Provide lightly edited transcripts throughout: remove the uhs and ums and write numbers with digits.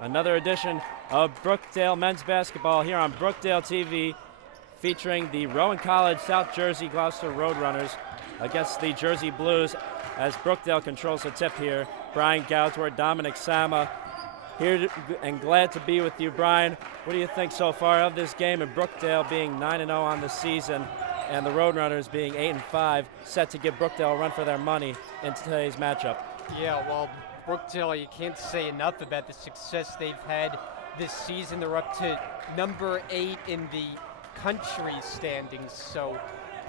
Another edition of Brookdale men's basketball here on Brookdale TV, featuring the Rowan College South Jersey Gloucester Roadrunners against the Jersey Blues as Brookdale controls the tip here. Brian Goudsworth, Dominic Sama here and glad to be with you, Brian. What do you think so far of this game, and Brookdale being 9-0 on the season and the Roadrunners being 8-5, set to give Brookdale a run for their money in today's matchup? Yeah, well, Brookdale, you can't say enough about the success they've had this season. They're up to number 8 in the country standings, so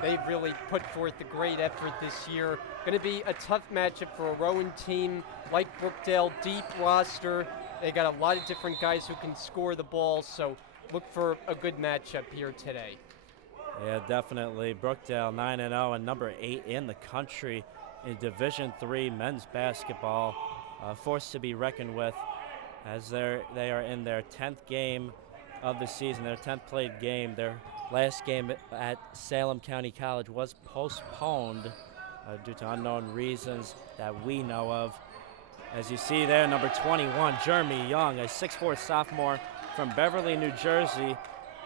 they've really put forth a great effort this year. Going to be a tough matchup for a Rowan team like Brookdale, deep roster. They got a lot of different guys who can score the ball, so look for a good matchup here today. Yeah, definitely. Brookdale 9-0 and number 8 in the country in Division III men's basketball. Forced to be reckoned with as they are in their 10th game of the season, their 10th played game. Their last game at Salem County College was postponed due to unknown reasons that we know of. As you see there, number 21, Jeremy Young, a 6'4" sophomore from Beverly, New Jersey,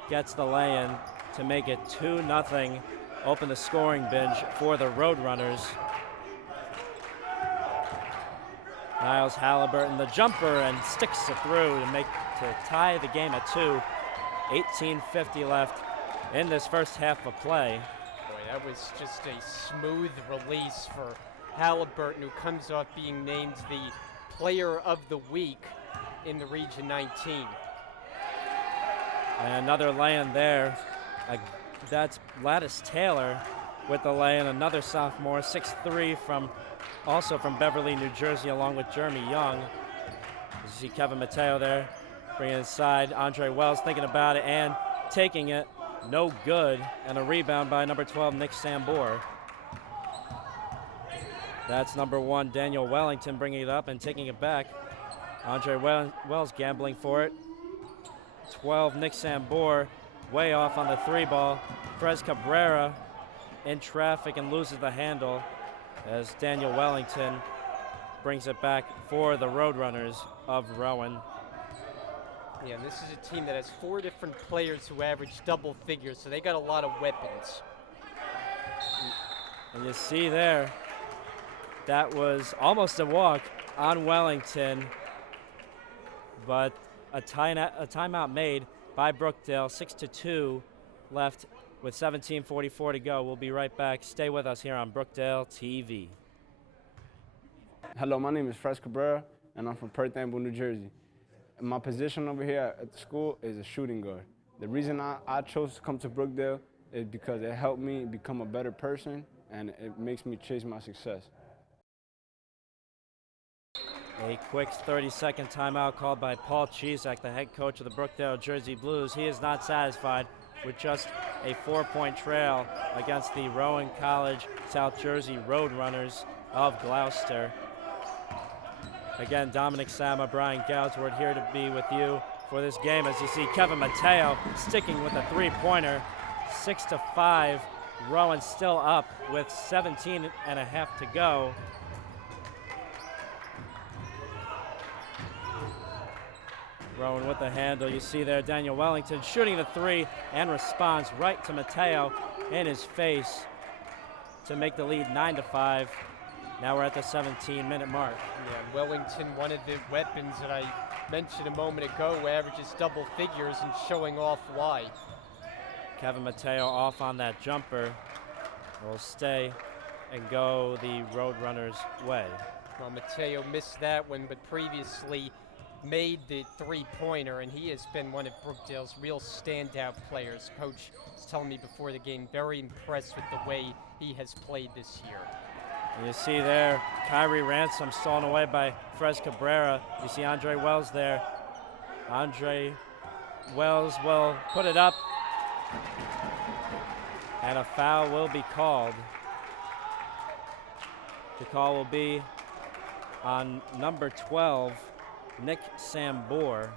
gets the lay-in to make it 2-0, open the scoring binge for the Roadrunners. Niles Halliburton, the jumper, and sticks it through to tie the game at 2. 18:50 left in this first half of play. Boy, that was just a smooth release for Halliburton, who comes off being named the Player of the Week in the Region 19. And another lay-in there. That's Gladys Taylor with the lay-in, another sophomore, 6'3", also from Beverly, New Jersey, along with Jeremy Young. You see Kevin Mateo there, bringing it inside. Andre Wells thinking about it and taking it. No good. And a rebound by number 12, Nick Sambor. That's number 1, Daniel Wellington, bringing it up and taking it back. Andre Wells gambling for it. 12, Nick Sambor, way off on the 3-ball. Frez Cabrera in traffic and loses the handle as Daniel Wellington brings it back for the Roadrunners of Rowan. Yeah, and this is a team that has 4 different players who average double figures, so they got a lot of weapons. And you see there, that was almost a walk on Wellington, but a timeout made by Brookdale. 6-2 left with 17:44 to go. We'll be right back. Stay with us here on Brookdale TV. Hello, my name is Frez Cabrera, and I'm from Perth Amboy, New Jersey. And my position over here at the school is a shooting guard. The reason I chose to come to Brookdale is because it helped me become a better person, and it makes me chase my success. A quick 30-second timeout called by Paul Chesak, the head coach of the Brookdale Jersey Blues. He is not satisfied with just a 4-point trail against the Rowan College South Jersey Roadrunners of Gloucester. Again, Dominic Sama, Brian Goudsworth here to be with you for this game. As you see, Kevin Mateo sticking with a 3-pointer. 6-5. Rowan still up with 17 and a half to go. Rowan with the handle. You see there Daniel Wellington shooting the 3 and responds right to Mateo in his face to make the lead 9-5. Now we're at the 17-minute mark. Yeah, Wellington, one of the weapons that I mentioned a moment ago, averages double figures and showing off why. Kevin Mateo off on that jumper. Will stay and go the Roadrunners' way. Well, Mateo missed that one, but previously made the 3-pointer, and he has been one of Brookdale's real standout players. Coach was telling me before the game, very impressed with the way he has played this year. And you see there, Kyrie Ransom stolen away by Frez Cabrera. You see Andre Wells there. Andre Wells will put it up, and a foul will be called. The call will be on number 12, Nick Sambor.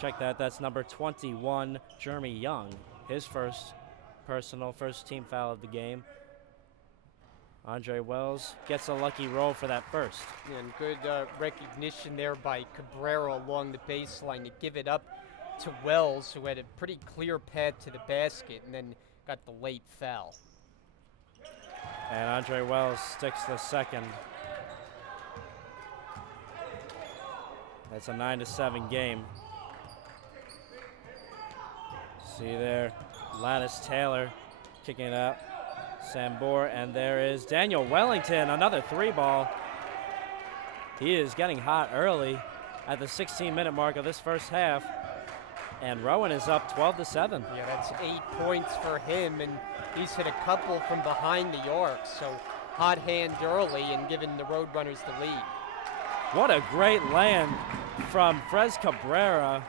Check that, that's number 21, Jeremy Young. His first team foul of the game. Andre Wells gets a lucky roll for that first. And good recognition there by Cabrera along the baseline to give it up to Wells, who had a pretty clear path to the basket and then got the late foul. And Andre Wells sticks the second. That's a 9-7 game. See there, Lattice Taylor kicking it out. Sambor, and there is Daniel Wellington, another three ball. He is getting hot early at the 16-minute mark of this first half. And Rowan is up 12-7. Yeah, that's 8 points for him, and he's hit a couple from behind the arc. So hot hand early and giving the Roadrunners the lead. What a great land from Frez Cabrera,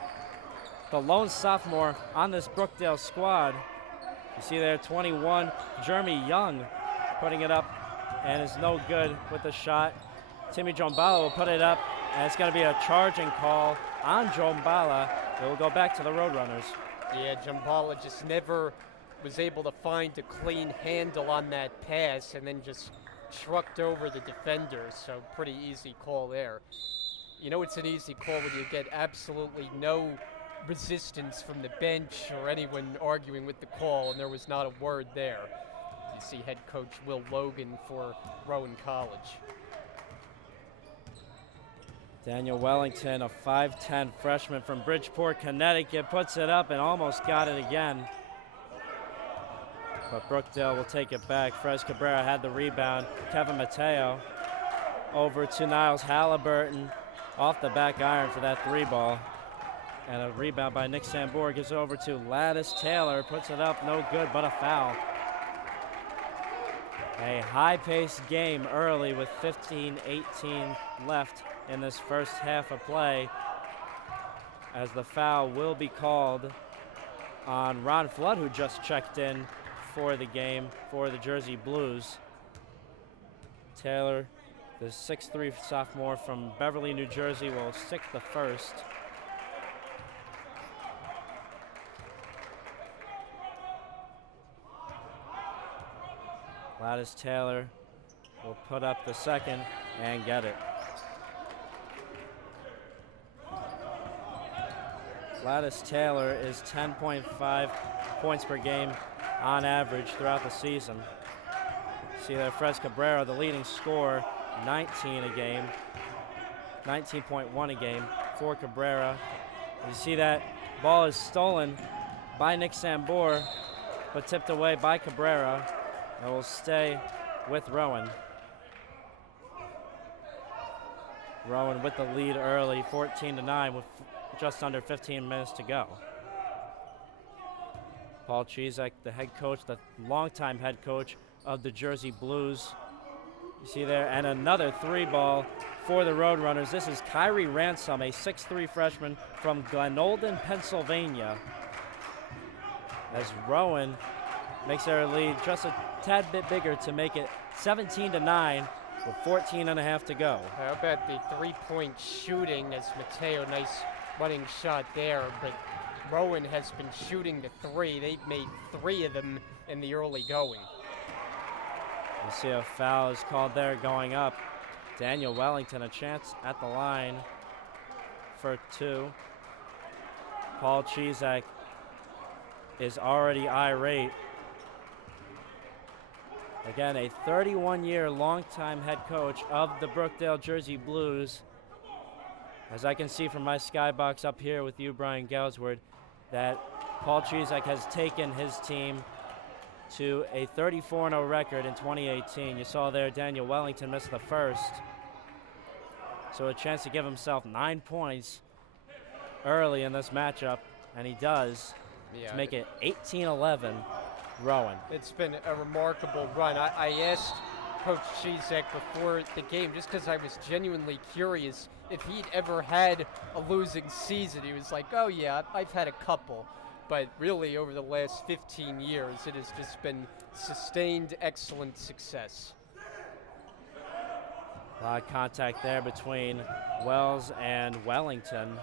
the lone sophomore on this Brookdale squad. You see there, 21, Jeremy Young putting it up, and is no good with the shot. Timmy Jombala will put it up, and it's going to be a charging call on Jombala. It will go back to the Roadrunners. Yeah, Jombala just never was able to find a clean handle on that pass, and then just trucked over the defender, so pretty easy call there. You know it's an easy call when you get absolutely no resistance from the bench or anyone arguing with the call, and there was not a word there. You see head coach Will Logan for Rowan College. Daniel Wellington, a 5'10 freshman from Bridgeport, Connecticut, puts it up and almost got it again. But Brookdale will take it back. Frez Cabrera had the rebound. Kevin Mateo over to Niles Halliburton off the back iron for that three ball. And a rebound by Nick Sambor gives over to Lattice Taylor, puts it up, no good, but a foul. A high-paced game early with 15-18 left in this first half of play, as the foul will be called on Ron Flood, who just checked in for the game for the Jersey Blues. Taylor, the 6'3 sophomore from Beverly, New Jersey, will stick the first. Lattice Taylor will put up the second and get it. Lattice Taylor is 10.5 points per game on average throughout the season. See there, Frez Cabrera, the leading scorer, 19 a game, 19.1 a game for Cabrera. You see that ball is stolen by Nick Sambor, but tipped away by Cabrera, and will stay with Rowan. Rowan with the lead early, 14-9 with just under 15 minutes to go. Paul Chizek, the head coach, the longtime head coach of the Jersey Blues. You see there, and another three ball for the Roadrunners. This is Kyrie Ransom, a 6'3 freshman from Glenolden, Pennsylvania. As Rowan makes their lead just a tad bit bigger to make it 17-9 with 14.5 to go. How about the three-point shooting as Mateo, nice running shot there, but Rowan has been shooting the three. They've made 3 of them in the early going. You see a foul is called there going up. Daniel Wellington, a chance at the line for 2. Paul Chizek is already irate. Again, a 31-year longtime head coach of the Brookdale Jersey Blues. As I can see from my skybox up here with you, Brian Gelsword, that Paul Chizek has taken his team to a 34-0 record in 2018. You saw there Daniel Wellington missed the first. So a chance to give himself 9 points early in this matchup, and he does, to make it 18-11 Rowan. It's been a remarkable run. I asked Coach Chizek before the game, just because I was genuinely curious if he'd ever had a losing season. He was like, oh yeah, I've had a couple. But really, over the last 15 years, it has just been sustained, excellent success. A lot of contact there between Wells and Wellington.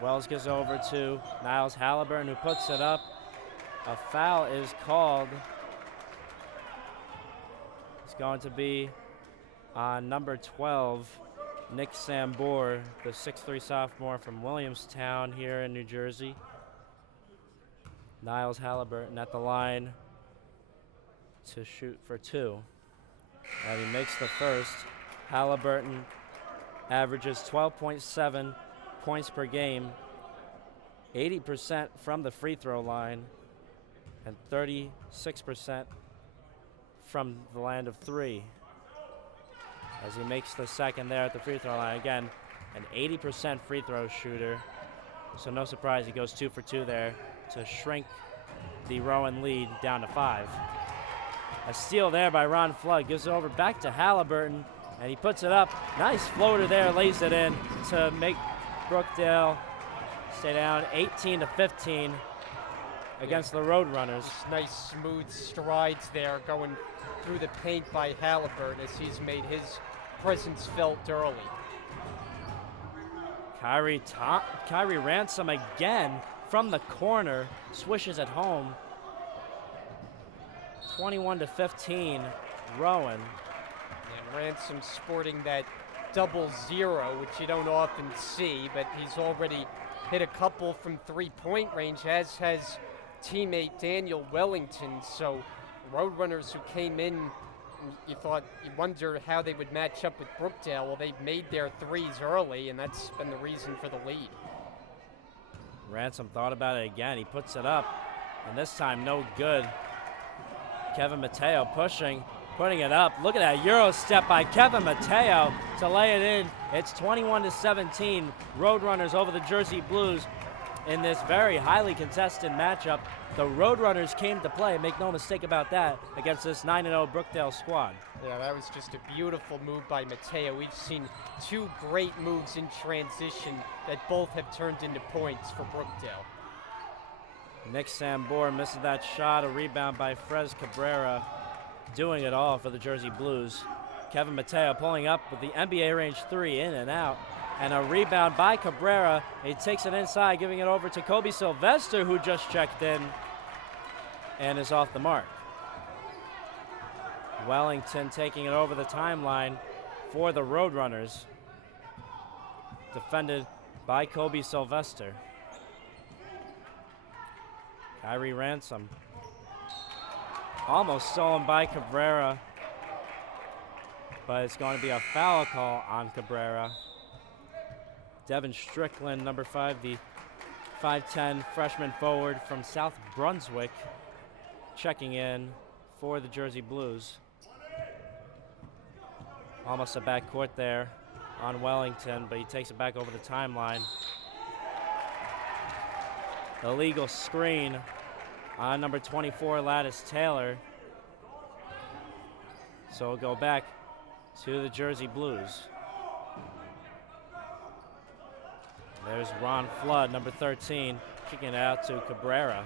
Wells gives over to Niles Halliburton, who puts it up. A foul is called. It's going to be on number 12, Nick Sambor, the 6'3" sophomore from Williamstown here in New Jersey. Niles Halliburton at the line to shoot for 2. And he makes the first. Halliburton averages 12.7 points per game, 80% from the free throw line, and 36% from the land of 3. As he makes the second there at the free throw line. Again, an 80% free throw shooter. So no surprise he goes 2 for 2 there to shrink the Rowan lead down to 5. A steal there by Ron Flood, gives it over back to Halliburton, and he puts it up. Nice floater there, lays it in to make Brookdale stay down 18-15 against the Roadrunners. Just nice smooth strides there going through the paint by Halliburton as he's made his presence felt early. Kyrie Ransom again from the corner, swishes it home. 21-15, Rowan. And Ransom sporting that 0-0, which you don't often see, but he's already hit a couple from three-point range, as has teammate Daniel Wellington. So Roadrunners who came in, you wonder how they would match up with Brookdale. Well, they made their threes early, and that's been the reason for the lead. Ransom thought about it again. He puts it up, and this time no good. Kevin Mateo pushing, putting it up. Look at that Euro step by Kevin Mateo to lay it in. It's 21-17, Roadrunners over the Jersey Blues in this very highly contested matchup. The Roadrunners came to play, make no mistake about that, against this 9-0 Brookdale squad. Yeah, that was just a beautiful move by Mateo. We've seen 2 great moves in transition that both have turned into points for Brookdale. Nick Sambor misses that shot, a rebound by Frez Cabrera, doing it all for the Jersey Blues. Kevin Mateo pulling up with the NBA range 3 in and out, and a rebound by Cabrera. He takes it inside, giving it over to Kobe Sylvester, who just checked in and is off the mark. Wellington taking it over the timeline for the Roadrunners, defended by Kobe Sylvester. Kyrie Ransom, almost stolen by Cabrera, but it's going to be a foul call on Cabrera. Devin Strickland, number 5, the 5'10" freshman forward from South Brunswick, checking in for the Jersey Blues. Almost a backcourt there on Wellington, but he takes it back over the timeline. Illegal screen on number 24, Lattice Taylor. So we'll go back to the Jersey Blues. There's Ron Flood, number 13, kicking it out to Cabrera.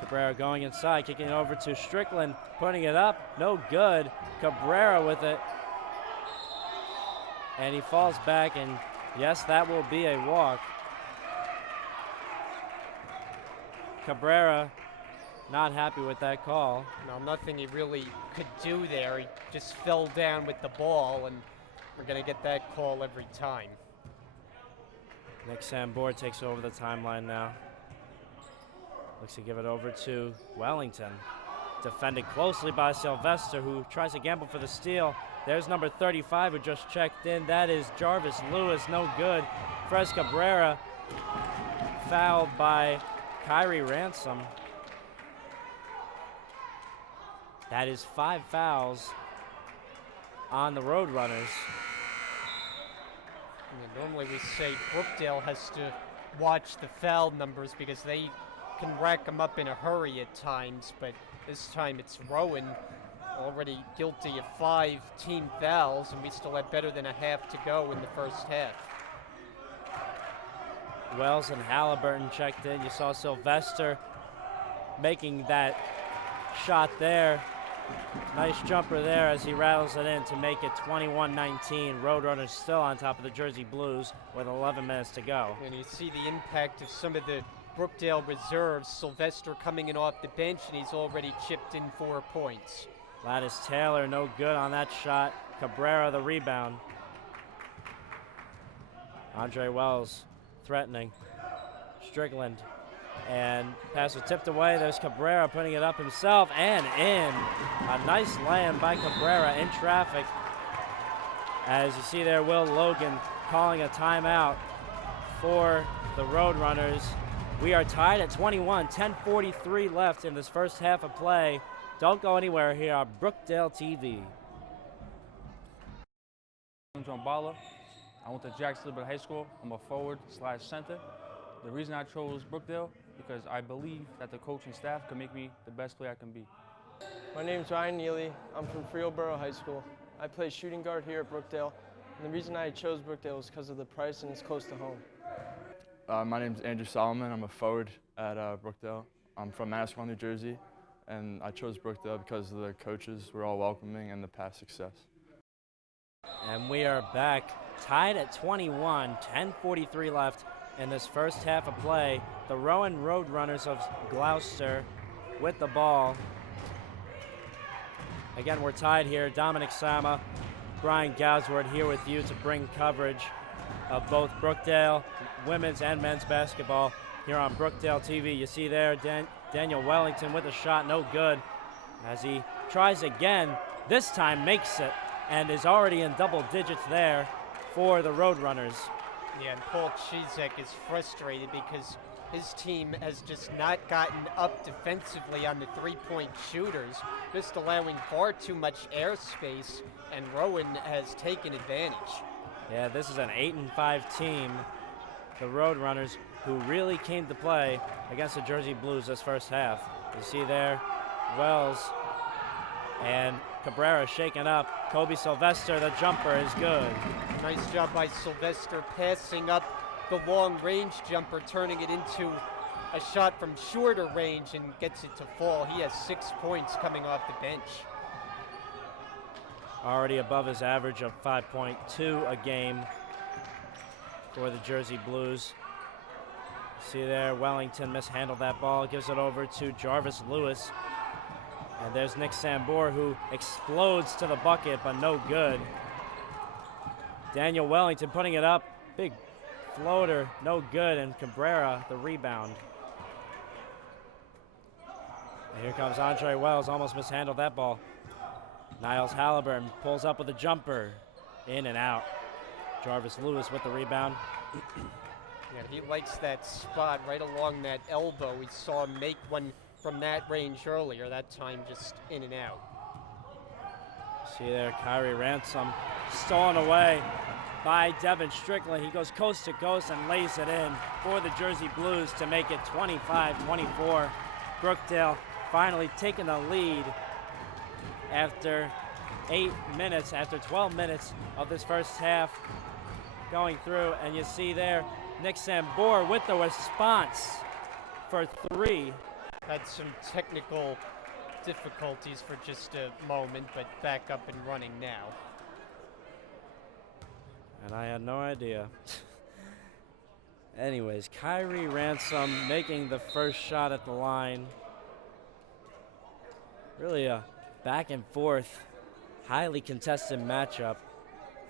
Cabrera going inside, kicking it over to Strickland, putting it up, no good. Cabrera with it. And he falls back, and yes, that will be a walk. Cabrera not happy with that call. No, nothing he really could do there. He just fell down with the ball, and we're going to get that call every time. Nick Sambor takes over the timeline now. Looks to give it over to Wellington. Defended closely by Sylvester, who tries to gamble for the steal. There's number 35 who just checked in. That is Jarvis Lewis, no good. Frez Cabrera fouled by Kyrie Ransom. That is 5 fouls on the Roadrunners. Yeah, normally we say Brookdale has to watch the foul numbers because they can rack them up in a hurry at times, but this time it's Rowan already guilty of 5 team fouls, and we still have better than a half to go in the first half. Wells and Halliburton checked in. You saw Sylvester making that shot there. Nice jumper there as he rattles it in to make it 21-19. Roadrunners still on top of the Jersey Blues with 11 minutes to go. And you see the impact of some of the Brookdale reserves. Sylvester coming in off the bench, and he's already chipped in 4 points. Gladys Taylor, no good on that shot. Cabrera, the rebound. Andre Wells threatening. Strickland. And pass was tipped away. There's Cabrera putting it up himself and in. A nice land by Cabrera in traffic. As you see there, Will Logan calling a timeout for the Roadrunners. We are tied at 21, 10:43 left in this first half of play. Don't go anywhere here on Brookdale TV. I'm John Bala. I went to Jackson Liberty High School. I'm a forward/center. The reason I chose Brookdale because I believe that the coaching staff can make me the best player I can be. My name's Ryan Neely. I'm from Freelboro High School. I play shooting guard here at Brookdale. And the reason I chose Brookdale was because of the price and it's close to home. My name's Andrew Solomon. I'm a forward at Brookdale. I'm from Manasquan, New Jersey, and I chose Brookdale because the coaches were all welcoming and the past success. And we are back tied at 21, 10:43 left in this first half of play. The Rowan Roadrunners of Gloucester with the ball. Again, we're tied here. Dominic Sama, Brian Gowsworth here with you to bring coverage of both Brookdale women's and men's basketball here on Brookdale TV. You see there Daniel Wellington with a shot, no good. As he tries again, this time makes it and is already in double digits there for the Roadrunners. Yeah, and Paul Chizek is frustrated because his team has just not gotten up defensively on the three-point shooters, just allowing far too much airspace, and Rowan has taken advantage. Yeah, this is an 8-5 team, the Roadrunners, who really came to play against the Jersey Blues this first half. You see there, Wells and Cabrera shaken up. Kobe Sylvester, the jumper is good. Nice job by Sylvester passing up the long-range jumper, turning it into a shot from shorter range and gets it to fall. He has 6 points coming off the bench. Already above his average of 5.2 a game for the Jersey Blues. See there, Wellington mishandled that ball, gives it over to Jarvis Lewis. And there's Nick Sambor, who explodes to the bucket, but no good. Daniel Wellington putting it up, big floater, no good, and Cabrera, the rebound. And here comes Andre Wells, almost mishandled that ball. Niles Halliburton pulls up with a jumper, in and out. Jarvis Lewis with the rebound. Yeah, he likes that spot right along that elbow. We saw him make one from that range earlier, that time just in and out. See there, Kyrie Ransom stolen away by Devin Strickland. He goes coast to coast and lays it in for the Jersey Blues to make it 25-24. Brookdale finally taking the lead after 12 minutes of this first half going through. And you see there, Nick Sambor with the response for three. Had some technical difficulties for just a moment, but back up and running now. And I had no idea. Anyways, Kyrie Ransom making the first shot at the line. Really a back and forth, highly contested matchup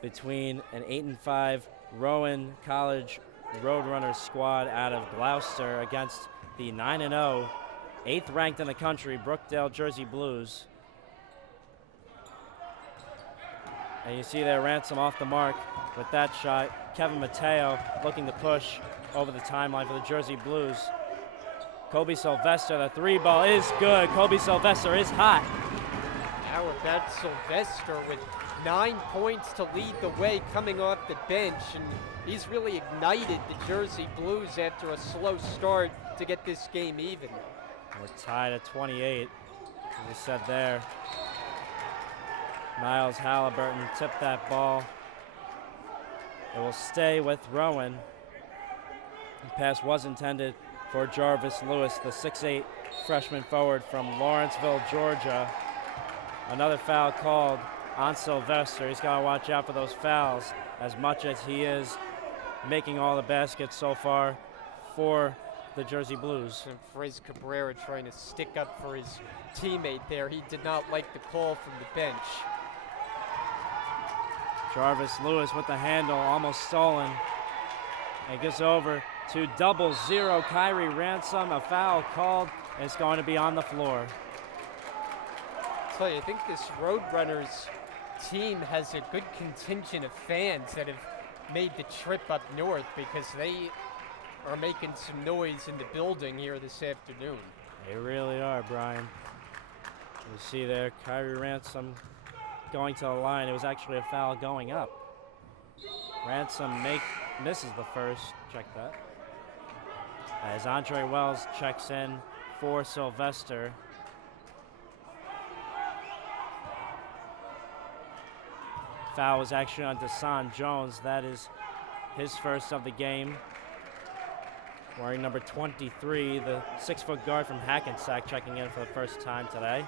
between an 8-5 Rowan College Roadrunners squad out of Gloucester against the 9-0, 8th ranked in the country, Brookdale Jersey Blues. And you see there, Ransom off the mark with that shot. Kevin Mateo looking to push over the timeline for the Jersey Blues. Kobe Sylvester, the three ball is good. Kobe Sylvester is hot. How about Sylvester with 9 points to lead the way coming off the bench, and he's really ignited the Jersey Blues after a slow start to get this game even. We're tied at 28, as we said there. Niles Halliburton tipped that ball. It will stay with Rowan. The pass was intended for Jarvis Lewis, the 6'8 freshman forward from Lawrenceville, Georgia. Another foul called on Sylvester. He's got to watch out for those fouls as much as he is making all the baskets so far for the Jersey Blues. And Fres Cabrera trying to stick up for his teammate there. He did not like the call from the bench. Jarvis Lewis with the handle, almost stolen. And gets over to 0-0. Kyrie Ransom, a foul called, and it's going to be on the floor. I tell you, I think this Roadrunners team has a good contingent of fans that have made the trip up north because they are making some noise in the building here this afternoon. They really are, Brian. You see there, Kyrie Ransom going to the line. It was actually a foul going up. Ransom misses the first. Check that. As Andre Wells checks in for Sylvester. Foul was actually on Desan Jones. That is his first of the game. Wearing number 23, the 6-foot guard from Hackensack, checking in for the first time today.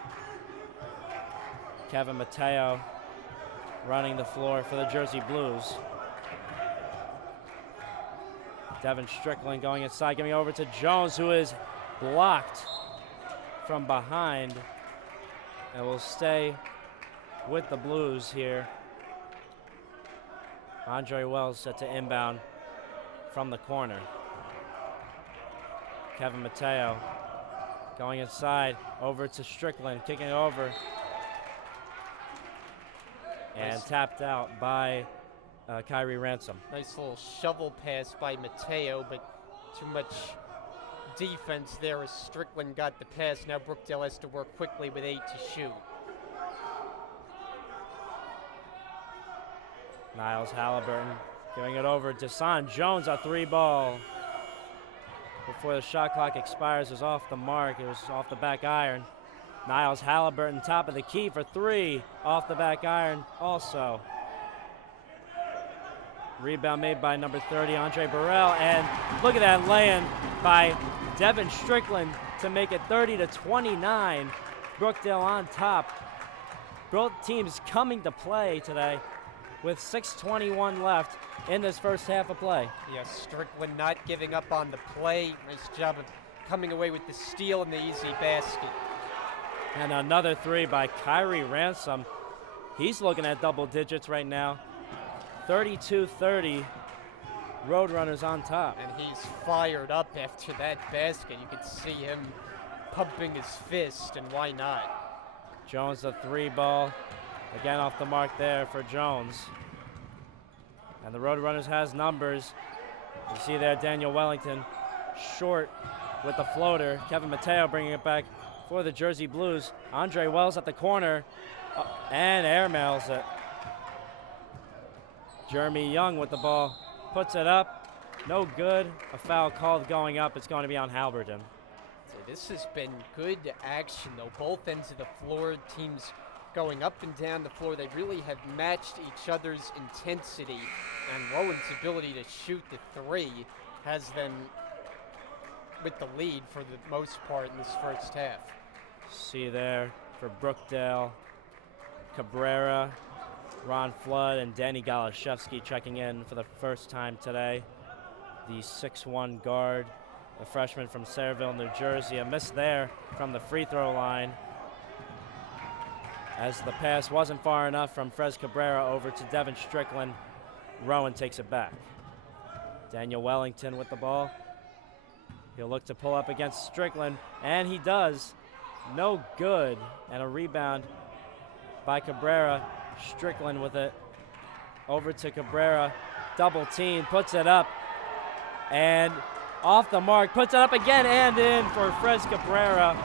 Kevin Mateo running the floor for the Jersey Blues. Devin Strickland going inside, giving over to Jones, who is blocked from behind and will stay with the Blues here. Andre Wells set to inbound from the corner. Kevin Mateo going inside, over to Strickland, kicking it over. And tapped out by Kyrie Ransom. Nice little shovel pass by Mateo, but too much defense there as Strickland got the pass. Now Brookdale has to work quickly with 8 to shoot. Niles Halliburton giving it over. Desan Jones, a 3-ball. Before the shot clock expires, is off the mark. It was off the back iron. Niles Halliburton, top of the key for 3, off the back iron also. Rebound made by number 30, Andre Burrell, and look at that lay-in by Devin Strickland to make it 30-29. Brookdale on top. Both teams coming to play today with 6:21 left in this first half of play. Yes, Strickland not giving up on the play. Nice job of coming away with the steal and the easy basket. And another 3 by Kyrie Ransom. He's looking at double digits right now. 32-30, Roadrunners on top. And he's fired up after that basket. You could see him pumping his fist, and why not? Jones, the 3-ball. Again off the mark there for Jones. And the Roadrunners has numbers. You see there Daniel Wellington short with the floater. Kevin Mateo bringing it back for the Jersey Blues. Andre Wells at the corner and airmails it. Jeremy Young with the ball, puts it up, no good. A foul called going up. It's going to be on Halberton. So this has been good action though. Both ends of the floor, teams going up and down the floor. They really have matched each other's intensity, and Rowan's ability to shoot the 3 has them with the lead for the most part in this first half. See there for Brookdale, Cabrera, Ron Flood, and Danny Galashevsky checking in for the first time today. The 6'1 guard, a freshman from Sayreville, New Jersey. A miss there from the free throw line, as the pass wasn't far enough from Fres Cabrera over to Devin Strickland. Rowan takes it back. Daniel Wellington with the ball. He'll look to pull up against Strickland, and he does. No good, and a rebound by Cabrera. Strickland with it. Over to Cabrera. Double team, puts it up, and off the mark, puts it up again and in for Fres Cabrera.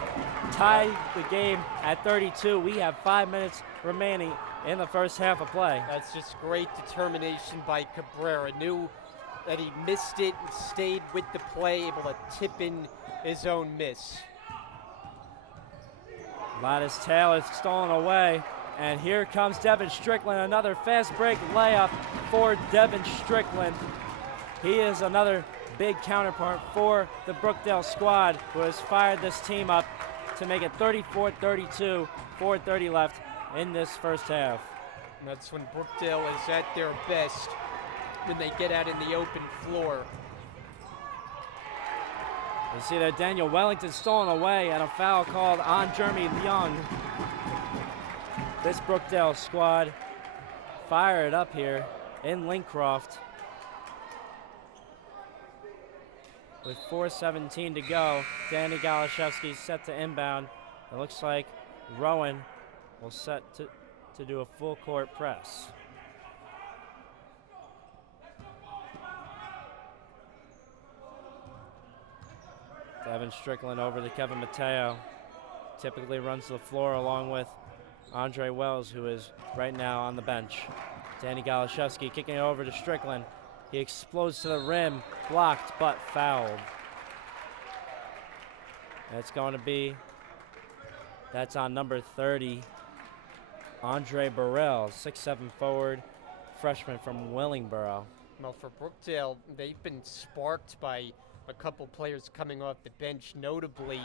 Tied the game at 32. We have 5 minutes remaining in the first half of play. That's just great determination by Cabrera. Knew that he missed it and stayed with the play, able to tip in his own miss. Lattice Taylor stolen away, and here comes Devin Strickland. Another fast break layup for Devin Strickland. He is another big counterpart for the Brookdale squad, who has fired this team up to make it 34-32, 4:30 left in this first half. And that's when Brookdale is at their best, when they get out in the open floor. You see that Daniel Wellington stolen away and a foul called on Jeremy Young. This Brookdale squad fired up here in Lincroft. With 4:17 to go, Danny Galashevsky set to inbound. It looks like Rowan will set to do a full court press. Devin Strickland over to Kevin Mateo. Typically runs the floor along with Andre Wells, who is right now on the bench. Danny Galashevsky kicking it over to Strickland. He explodes to the rim, blocked but fouled. It's going to be, that's on number 30, Andre Burrell, 6'7" forward, freshman from Willingboro. Well, for Brookdale, they've been sparked by a couple players coming off the bench, notably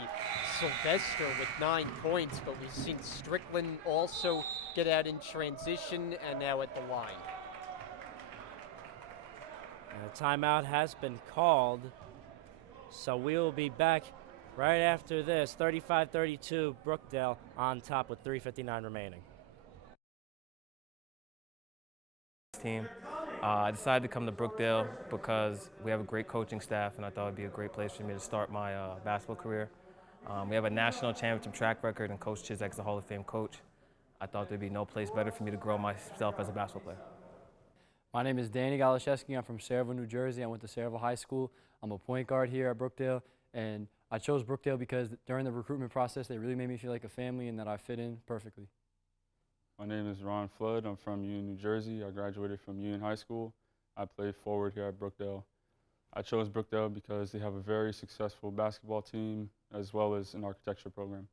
Sylvester with 9 points, but we've seen Strickland also get out in transition and now at the line. And a timeout has been called, so we will be back right after this. 35-32, Brookdale on top with 3:59 remaining. Team. I decided to come to Brookdale because we have a great coaching staff, and I thought it would be a great place for me to start my basketball career. We have a national championship track record, and Coach Chizek's a Hall of Fame coach. I thought there'd be no place better for me to grow myself as a basketball player. My name is Danny Galashevsky. I'm from Sayreville, New Jersey. I went to Sayreville High School. I'm a point guard here at Brookdale, and I chose Brookdale because during the recruitment process, they really made me feel like a family and that I fit in perfectly. My name is Rowan. I'm from Union, New Jersey. I graduated from Union High School. I played forward here at Brookdale. I chose Brookdale because they have a very successful basketball team as well as an architecture program.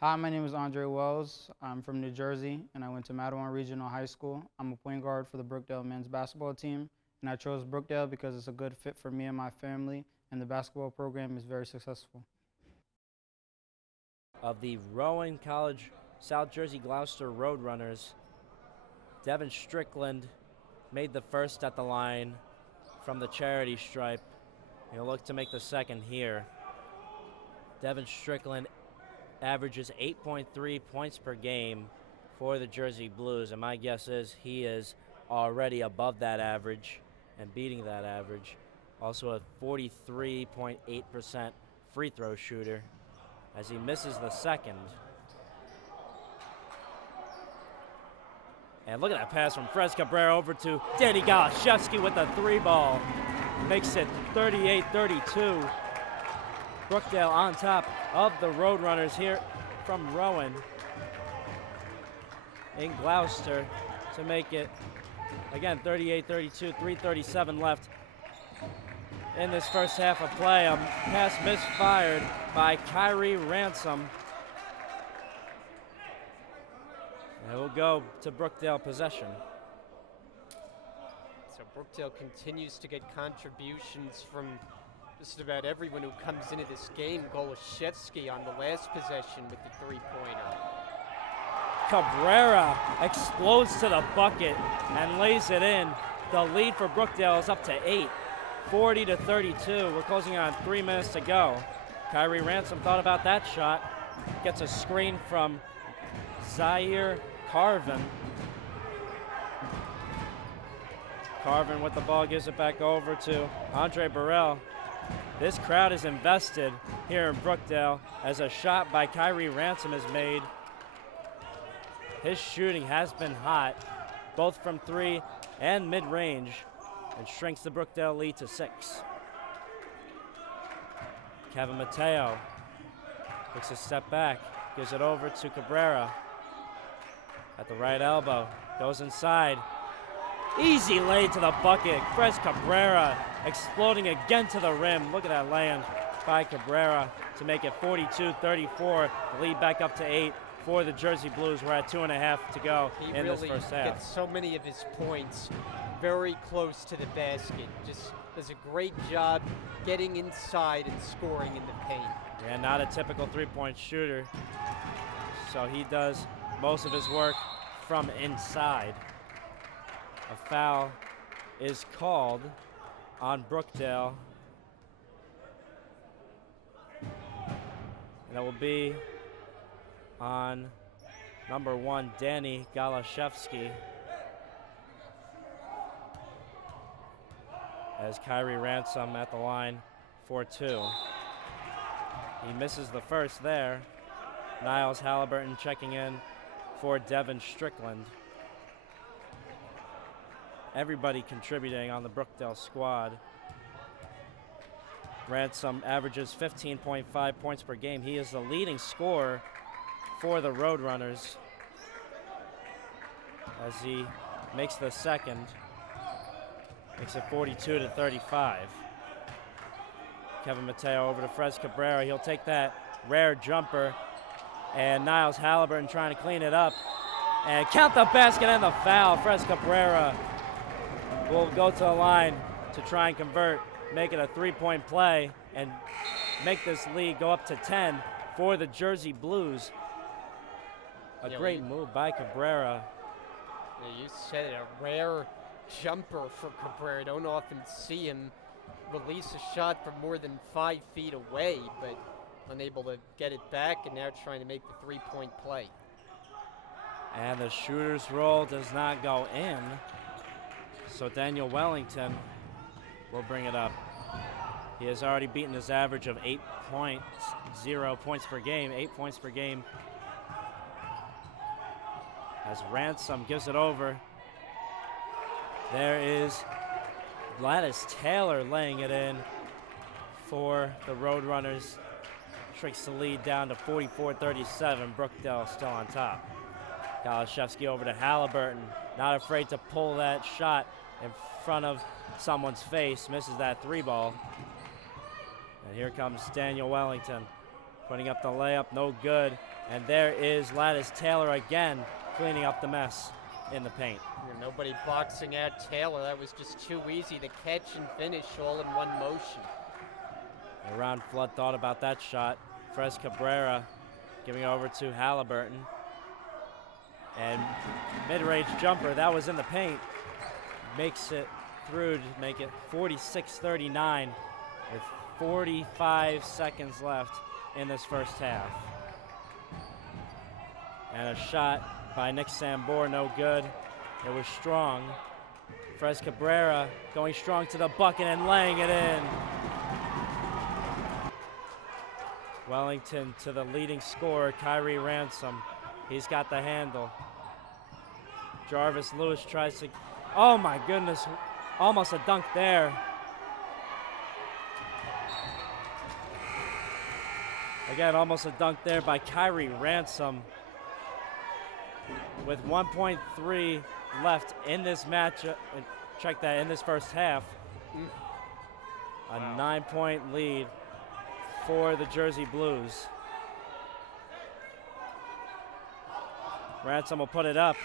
Hi, my name is Andre Wells. I'm from New Jersey, and I went to Mattawan Regional High School. I'm a point guard for the Brookdale men's basketball team, and I chose Brookdale because it's a good fit for me and my family, and the basketball program is very successful. Of the Rowan College South Jersey Gloucester Roadrunners, Devin Strickland made the first at the line from the charity stripe. He'll look to make the second here. Devin Strickland averages 8.3 points per game for the Jersey Blues, and my guess is he is already above that average and beating that average. Also a 43.8% free throw shooter as he misses the second. And look at that pass from Fres Cabrera over to Danny Galashevsky with a 3 ball. Makes it 38-32. Brookdale on top of the Roadrunners here from Rowan in Gloucester to make it, again, 38-32, 3:37 left in this first half of play. A pass misfired by Kyrie Ransom. And it will go to Brookdale possession. So Brookdale continues to get contributions from just about everyone who comes into this game. Golashevsky on the last possession with the 3-pointer. Cabrera explodes to the bucket and lays it in. The lead for Brookdale is up to 8, 40-32. We're closing in on 3 minutes to go. Kyrie Ransom thought about that shot. Gets a screen from Zaire Carvin. Carvin with the ball gives it back over to Andre Burrell. This crowd is invested here in Brookdale as a shot by Kyrie Ransom is made. His shooting has been hot, both from 3 and mid-range, and shrinks the Brookdale lead to 6. Kevin Mateo takes a step back, gives it over to Cabrera at the right elbow, goes inside. Easy lay to the bucket. Fres Cabrera exploding again to the rim. Look at that land by Cabrera to make it 42-34. The lead back up to 8 for the Jersey Blues. We're at 2.5 to go in this first half. He really gets so many of his points very close to the basket. Just does a great job getting inside and scoring in the paint. Yeah, not a typical 3-point shooter. So he does most of his work from inside. A foul is called on Brookdale. That will be on number 1, Danny Galashevsky, as Kyrie Ransom at the line for 2. He misses the first there. Niles Halliburton checking in for Devin Strickland. Everybody contributing on the Brookdale squad. Ransom averages 15.5 points per game. He is the leading scorer for the Roadrunners as he makes the second. Makes it 42-35. Kevin Mateo over to Fres Cabrera. He'll take that rare jumper. And Niles Halliburton trying to clean it up. And count the basket and the foul. Fres Cabrera will go to the line to try and convert, make it a 3-point play, and make this lead go up to 10 for the Jersey Blues. A great move by Cabrera. Yeah, you said it, a rare jumper for Cabrera. Don't often see him release a shot from more than 5 feet away, but unable to get it back, and now trying to make the 3-point play. And the shooter's roll does not go in, so Daniel Wellington will bring it up. He has already beaten his average of 8 points, 0 points per game, 8 points per game. As Ransom gives it over. There is Gladys Taylor laying it in for the Roadrunners. Shrinks the lead down to 44-37. Brookdale still on top. Galashevsky over to Halliburton. Not afraid to pull that shot in front of someone's face. Misses that 3 ball. And here comes Daniel Wellington. Putting up the layup, no good. And there is Gladys Taylor again, cleaning up the mess in the paint. Nobody boxing out Taylor. That was just too easy to catch and finish all in one motion. And Ron Flood thought about that shot. Fres Cabrera giving over to Halliburton. And mid-range jumper, that was in the paint. Makes it through to make it 46-39 with 45 seconds left in this first half. And a shot by Nick Sambor, no good. It was strong. Fres Cabrera going strong to the bucket and laying it in. Wellington to the leading scorer, Kyrie Ransom. He's got the handle. Jarvis Lewis tries to, oh my goodness, almost a dunk there. Again, almost a dunk there by Kyrie Ransom. With 1.3 left in this matchup, check that, in this first half. A 9-point lead for the Jersey Blues. Ransom will put it up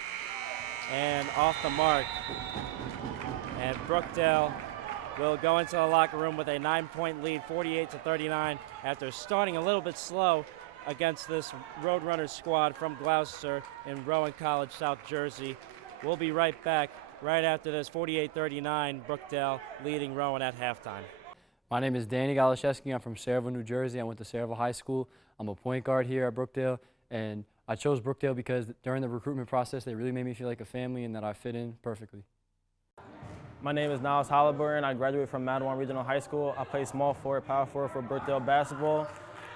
and off the mark. And Brookdale will go into the locker room with a 9-point lead, 48-39, after starting a little bit slow against this Roadrunners squad from Gloucester in Rowan College, South Jersey. We'll be right back right after this, 48-39, Brookdale leading Rowan at halftime. My name is Danny Galashevsky. I'm from Sayreville, New Jersey. I went to Sayreville High School. I'm a point guard here at Brookdale, and I chose Brookdale because during the recruitment process, they really made me feel like a family and that I fit in perfectly. My name is Niles Halliburton. I graduated from Madawan Regional High School. I play small forward, power forward for Brookdale basketball.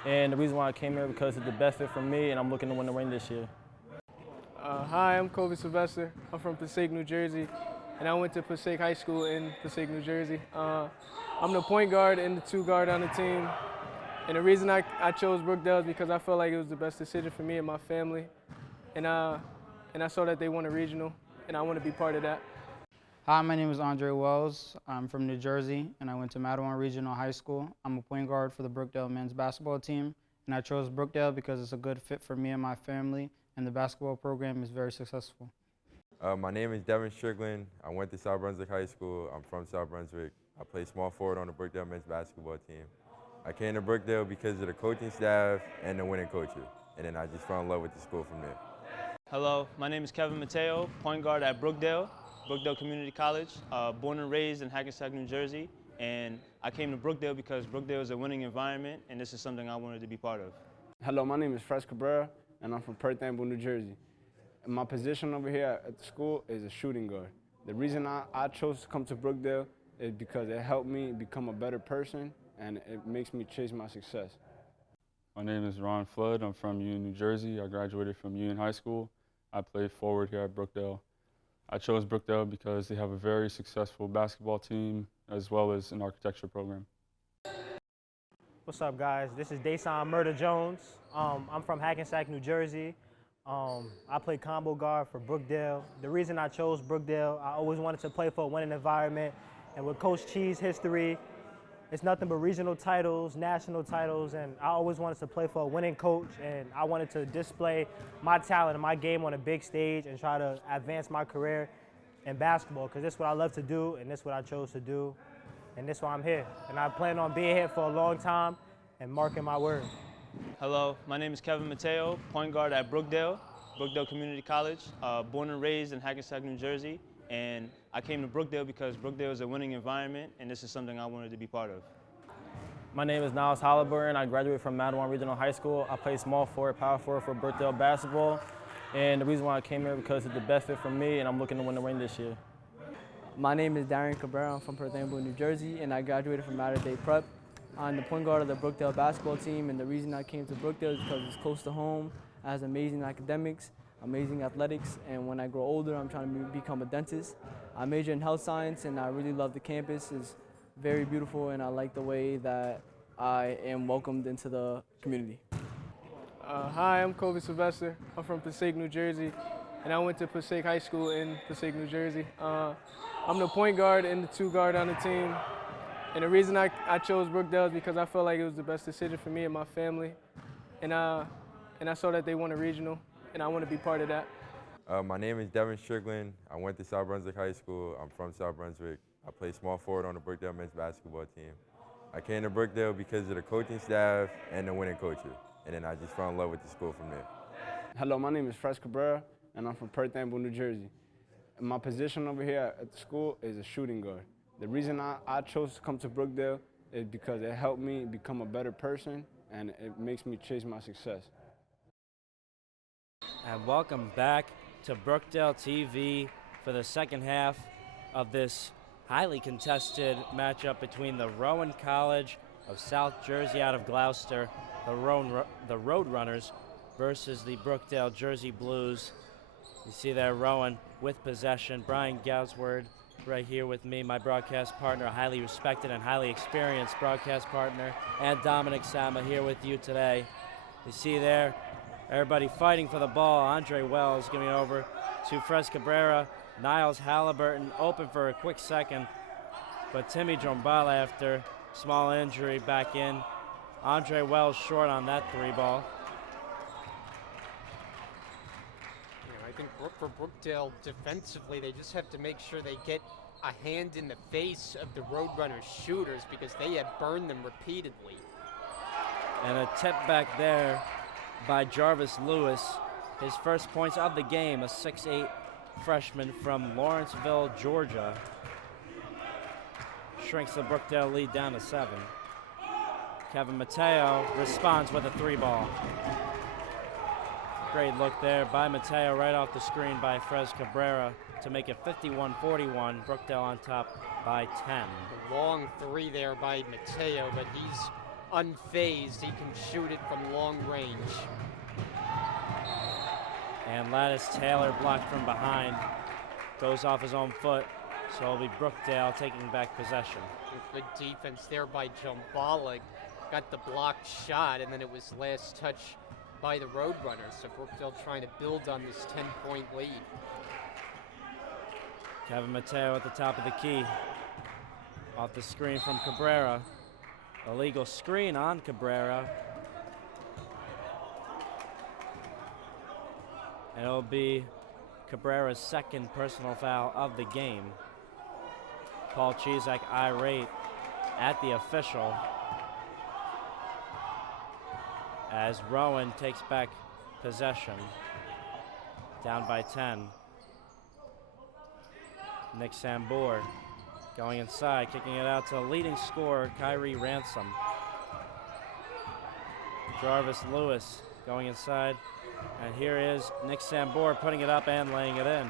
And the reason why I came here because it's the best fit for me, and I'm looking to win the ring this year. Hi, I'm Kobe Sylvester. I'm from Passaic, New Jersey, and I went to Passaic High School in Passaic, New Jersey. I'm the point guard and the 2 guard on the team. And the reason I chose Brookdale is because I felt like it was the best decision for me and my family. And I saw that they won a regional, and I want to be part of that. Hi, my name is Andre Wells. I'm from New Jersey, and I went to Madawan Regional High School. I'm a point guard for the Brookdale men's basketball team, and I chose Brookdale because it's a good fit for me and my family, and the basketball program is very successful. My name is Devin Strickland. I went to South Brunswick High School. I'm from South Brunswick. I play small forward on the Brookdale men's basketball team. I came to Brookdale because of the coaching staff and the winning coaches, and then I just fell in love with the school from there. Hello, my name is Kevin Mateo, point guard at Brookdale Community College, born and raised in Hackensack, New Jersey. And I came to Brookdale because Brookdale is a winning environment, and this is something I wanted to be part of. Hello, my name is Fres Cabrera, and I'm from Perth Amboy, New Jersey. And my position over here at the school is a shooting guard. The reason I chose to come to Brookdale is because it helped me become a better person, and it makes me chase my success. My name is Rowan Flood. I'm from Union, New Jersey. I graduated from Union High School. I played forward here at Brookdale. I chose Brookdale because they have a very successful basketball team as well as an architecture program. What's up, guys? This is Dason Murder Jones. I'm from Hackensack, New Jersey. I play combo guard for Brookdale. The reason I chose Brookdale, I always wanted to play for a winning environment. And with Coach Chee's history, it's nothing but regional titles, national titles, and I always wanted to play for a winning coach, and I wanted to display my talent and my game on a big stage and try to advance my career in basketball, because this is what I love to do, and this is what I chose to do, and this is why I'm here. And I plan on being here for a long time and marking my word. Hello, my name is Kevin Mateo, point guard at Brookdale Community College, born and raised in Hackensack, New Jersey. And I came to Brookdale because Brookdale is a winning environment, and this is something I wanted to be part of. My name is Niles Halliburton. I graduated from Matawan Regional High School. I play small forward, power forward for Brookdale basketball. And the reason why I came here because it's the best fit for me, and I'm looking to win the ring this year. My name is Darian Cabrera. I'm from Perth Amboy, New Jersey, and I graduated from Mater Dei Prep. I'm the point guard of the Brookdale basketball team, and the reason I came to Brookdale is because it's close to home, it has amazing academics, amazing athletics, and when I grow older, I'm trying to become a dentist. I major in health science, and I really love the campus. It's very beautiful, and I like the way that I am welcomed into the community. Hi, I'm Kobe Sylvester. I'm from Passaic, New Jersey, and I went to Passaic High School in Passaic, New Jersey. I'm the point guard and the two guard on the team, and the reason I chose Brookdale is because I felt like it was the best decision for me and my family, and I saw that they won a regional, and I want to be part of that. My name is Devin Strickland. I went to South Brunswick High School. I'm from South Brunswick. I play small forward on the Brookdale men's basketball team. I came to Brookdale because of the coaching staff and the winning coaches, and then I just fell in love with the school from there. Hello, my name is Fres Cabrera, and I'm from Perth Amboy, New Jersey. And my position over here at the school is a shooting guard. The reason I chose to come to Brookdale is because it helped me become a better person, and it makes me chase my success. And welcome back to Brookdale TV for the second half of this highly contested matchup between the Rowan College of South Jersey out of Gloucester, the Roadrunners, versus the Brookdale Jersey Blues. You see there Rowan with possession. Brian Gausward right here with me, my broadcast partner, a highly respected and highly experienced broadcast partner, and Dominic Sama here with you today. You see there everybody fighting for the ball. Andre Wells giving it over to Fres Cabrera. Niles Halliburton open for a quick second, but Timmy Drombala, after small injury, back in. Andre Wells short on that three ball. I think for Brookdale defensively, they just have to make sure they get a hand in the face of the Roadrunners shooters, because they have burned them repeatedly. And a tip back there by Jarvis Lewis. His first points of the game, a 6'8" freshman from Lawrenceville, Georgia. Shrinks the Brookdale lead down to 7. Kevin Mateo responds with a three ball. Great look there by Mateo right off the screen by Fres Cabrera to make it 51-41. Brookdale on top by 10. The long three there by Mateo, but he's unfazed. He can shoot it from long range. And Lattice Taylor blocked from behind. Goes off his own foot, so it'll be Brookdale taking back possession. Good defense there by Drombala. Got the blocked shot, and then it was last touch by the Roadrunners. So Brookdale trying to build on this 10-point lead. Kevin Mateo at the top of the key. Off the screen from Cabrera. Illegal screen on Cabrera. And it'll be Cabrera's second personal foul of the game. Paul Chizak irate at the official as Rowan takes back possession. Down by 10. Nick Sambor going inside, kicking it out to leading scorer Kyrie Ransom. Jarvis Lewis going inside. And here is Nick Sambor putting it up and laying it in.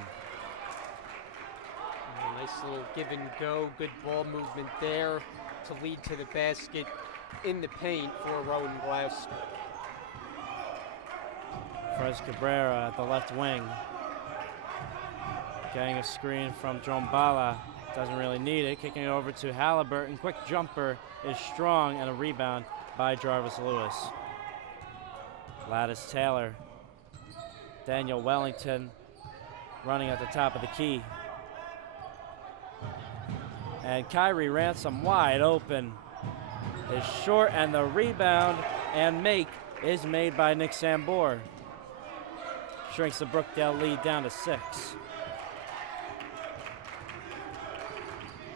A nice little give and go, good ball movement there to lead to the basket in the paint for Rowan Gloucester. Fres Cabrera at the left wing. Getting a screen from Drombala. Doesn't really need it. Kicking it over to Halliburton. Quick jumper is strong and a rebound by Jarvis Lewis. Lattice Taylor. Daniel Wellington running at the top of the key. And Kyrie Ransom wide open. Is short, and the rebound and make is made by Nick Sambor. Shrinks the Brookdale lead down to 6.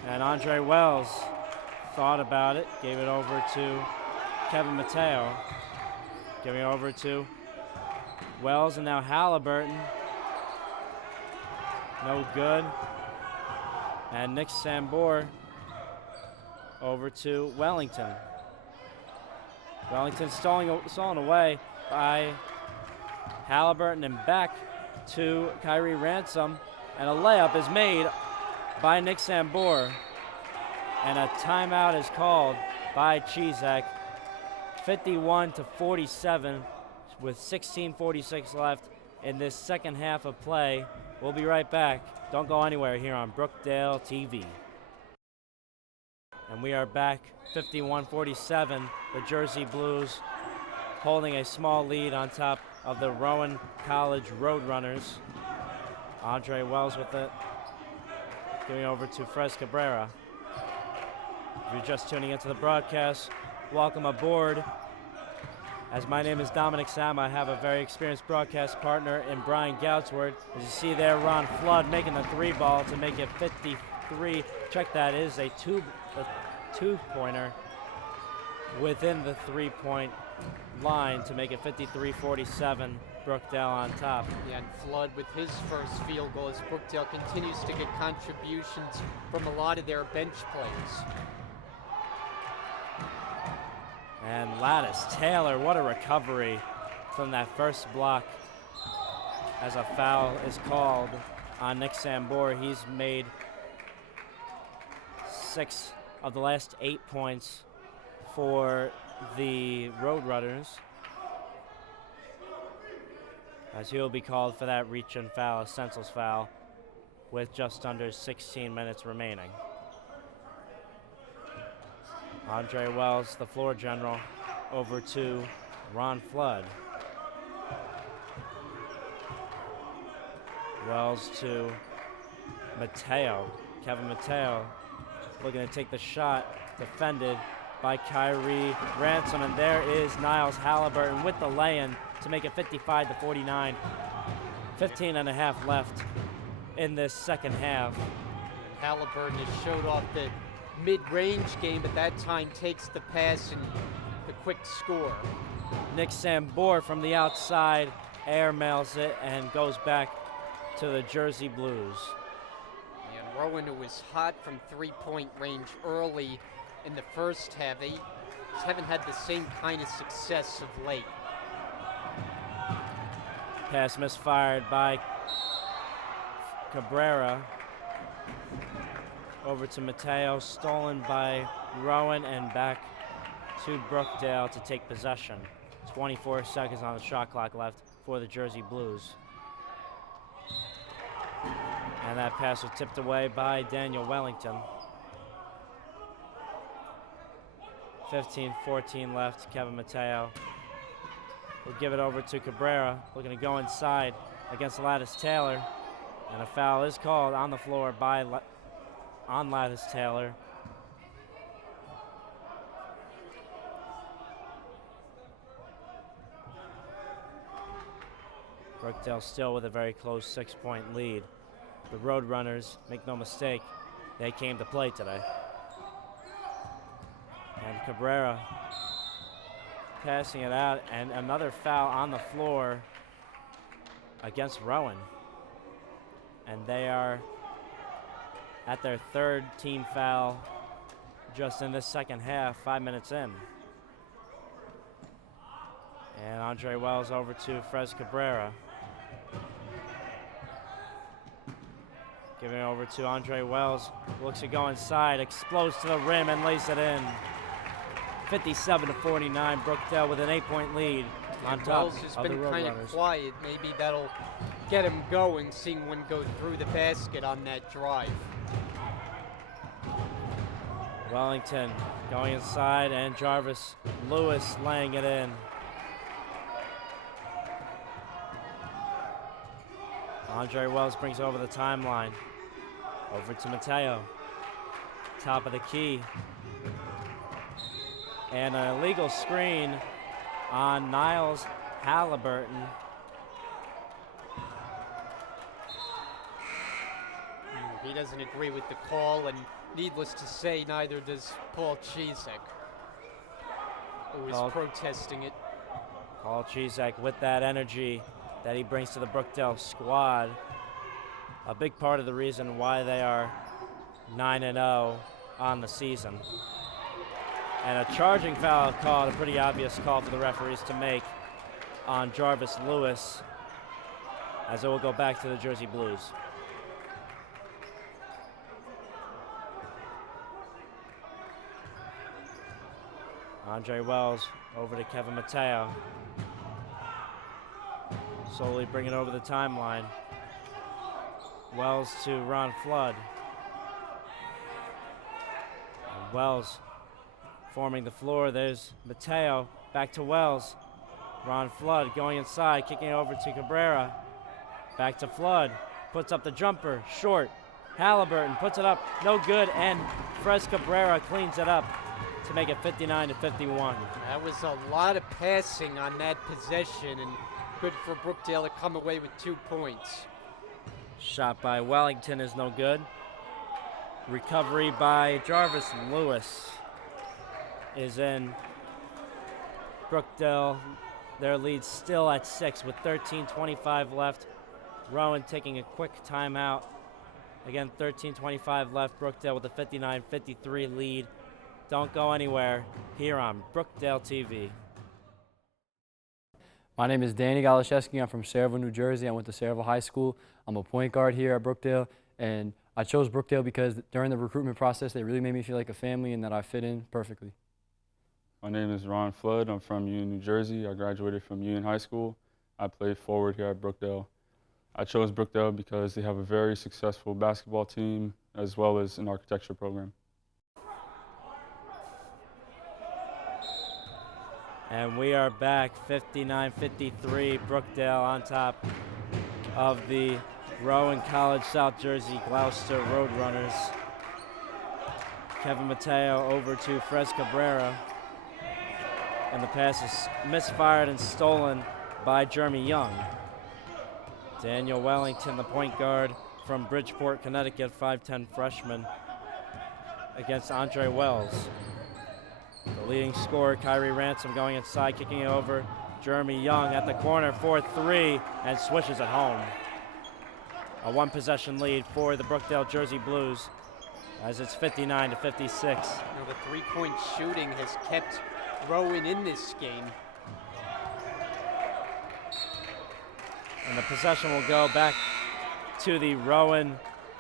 And Andre Wells thought about it, gave it over to Kevin Mateo. Giving it over to Wells, and now Halliburton. No good. And Nick Sambor over to Wellington. Wellington stolen away by Halliburton, and back to Kyrie Ransom. And a layup is made by Nick Sambor. And a timeout is called by Chizak. 51-47 with 16:46 left in this second half of play. We'll be right back. Don't go anywhere here on Brookdale TV. And we are back, 51-47. The Jersey Blues holding a small lead on top of the Rowan College Roadrunners. Andre Wells with it. Giving over to Fres Cabrera. If you're just tuning into the broadcast, welcome aboard. As my name is Dominic Sam, I have a very experienced broadcast partner in Brian Goutsword. As you see there, Ron Flood making the 3-ball to make it 53. Check that, is a two-pointer within the 3-point line to make it 53-47. Brookdale on top. Yeah, and Flood with his first field goal as Brookdale continues to get contributions from a lot of their bench players. And Lattice Taylor, what a recovery from that first block as a foul is called on Nick Sambor. He's made 6 of the last 8 points for the Roadrunners, as he'll be called for that reach and foul, a senseless foul, with just under 16 minutes remaining. Andre Wells, the floor general, over to Ron Flood. Wells to Mateo. Kevin Mateo looking to take the shot, defended by Kyrie Ransom, and there is Niles Halliburton with the lay-in to make it 55-49. 15 and a half left in this second half. And Halliburton has showed off the mid-range game, but that time takes the pass and the quick score. Nick Sambor from the outside airmails it and goes back to the Jersey Blues. And Rowan, who was hot from three-point range early in the first half, they just haven't had the same kind of success of late. Pass misfired by Cabrera. Over to Mateo, stolen by Rowan, and back to Brookdale to take possession. 24 seconds on the shot clock left for the Jersey Blues. And that pass was tipped away by Daniel Wellington. 15-14 left. Kevin Mateo will give it over to Cabrera, looking to go inside against Lattice Taylor. And a foul is called on the floor by on Lattice Taylor. Brookdale still with a very close 6-point lead. The Roadrunners, make no mistake, they came to play today. And Cabrera passing it out, and another foul on the floor against Rowan. And they are at their third team foul just in this second half, 5 minutes in. And Andre Wells over to Frez Cabrera. Giving it over to Andre Wells. Looks to go inside, explodes to the rim and lays it in. 57-49, Brookdale with an 8-point lead on top Wells has of the been kind of Roadrunners. quiet. Maybe that'll get him going, seeing one go through the basket on that drive. Wellington going inside, and Jarvis Lewis laying it in. Andre Wells brings over the timeline. Over to Mateo. Top of the key. And an illegal screen on Niles Halliburton. He doesn't agree with the call, and needless to say, neither does Paul Chizek, who is protesting it. Paul Chizek with that energy that he brings to the Brookdale squad. A big part of the reason why they are 9-0 on the season. And a charging foul called, a pretty obvious call for the referees to make on Jarvis Lewis, as it will go back to the Jersey Blues. Andre Wells over to Kevin Mateo. Slowly bringing over the timeline. Wells to Ron Flood. And Wells forming the floor. There's Mateo, back to Wells. Ron Flood going inside, kicking it over to Cabrera. Back to Flood, puts up the jumper, short. Halliburton puts it up, no good, and Frez Cabrera cleans it up to make it 59-51. That was a lot of passing on that possession, and good for Brookdale to come away with 2 points. Shot by Wellington is no good. Recovery by Jarvis Lewis is in. Brookdale, their lead still at 6 with 13:25 left. Rowan taking a quick timeout. Again, 13:25 left. Brookdale with a 59-53 lead. Don't go anywhere here on Brookdale TV. My name is Danny Galashevsky. I'm from Sayreville, New Jersey. I went to Sayreville High School. I'm a point guard here at Brookdale, and I chose Brookdale because during the recruitment process, they really made me feel like a family and that I fit in perfectly. My name is Ron Flood. I'm from Union, New Jersey. I graduated from Union High School. I played forward here at Brookdale. I chose Brookdale because they have a very successful basketball team as well as an architecture program. And we are back, 59-53, Brookdale on top of the Rowan College, South Jersey, Gloucester Roadrunners. Kevin Mateo over to Frez Cabrera. And the pass is misfired and stolen by Jeremy Young. Daniel Wellington, the point guard from Bridgeport, Connecticut, 5'10" freshman, against Andre Wells. The leading scorer, Kyrie Ransom, going inside, kicking it over. Jeremy Young at the corner for 3 and swishes it home. A one-possession lead for the Brookdale Jersey Blues as it's 59-56. You know, the three-point shooting has kept Rowan in this game. And the possession will go back to the Rowan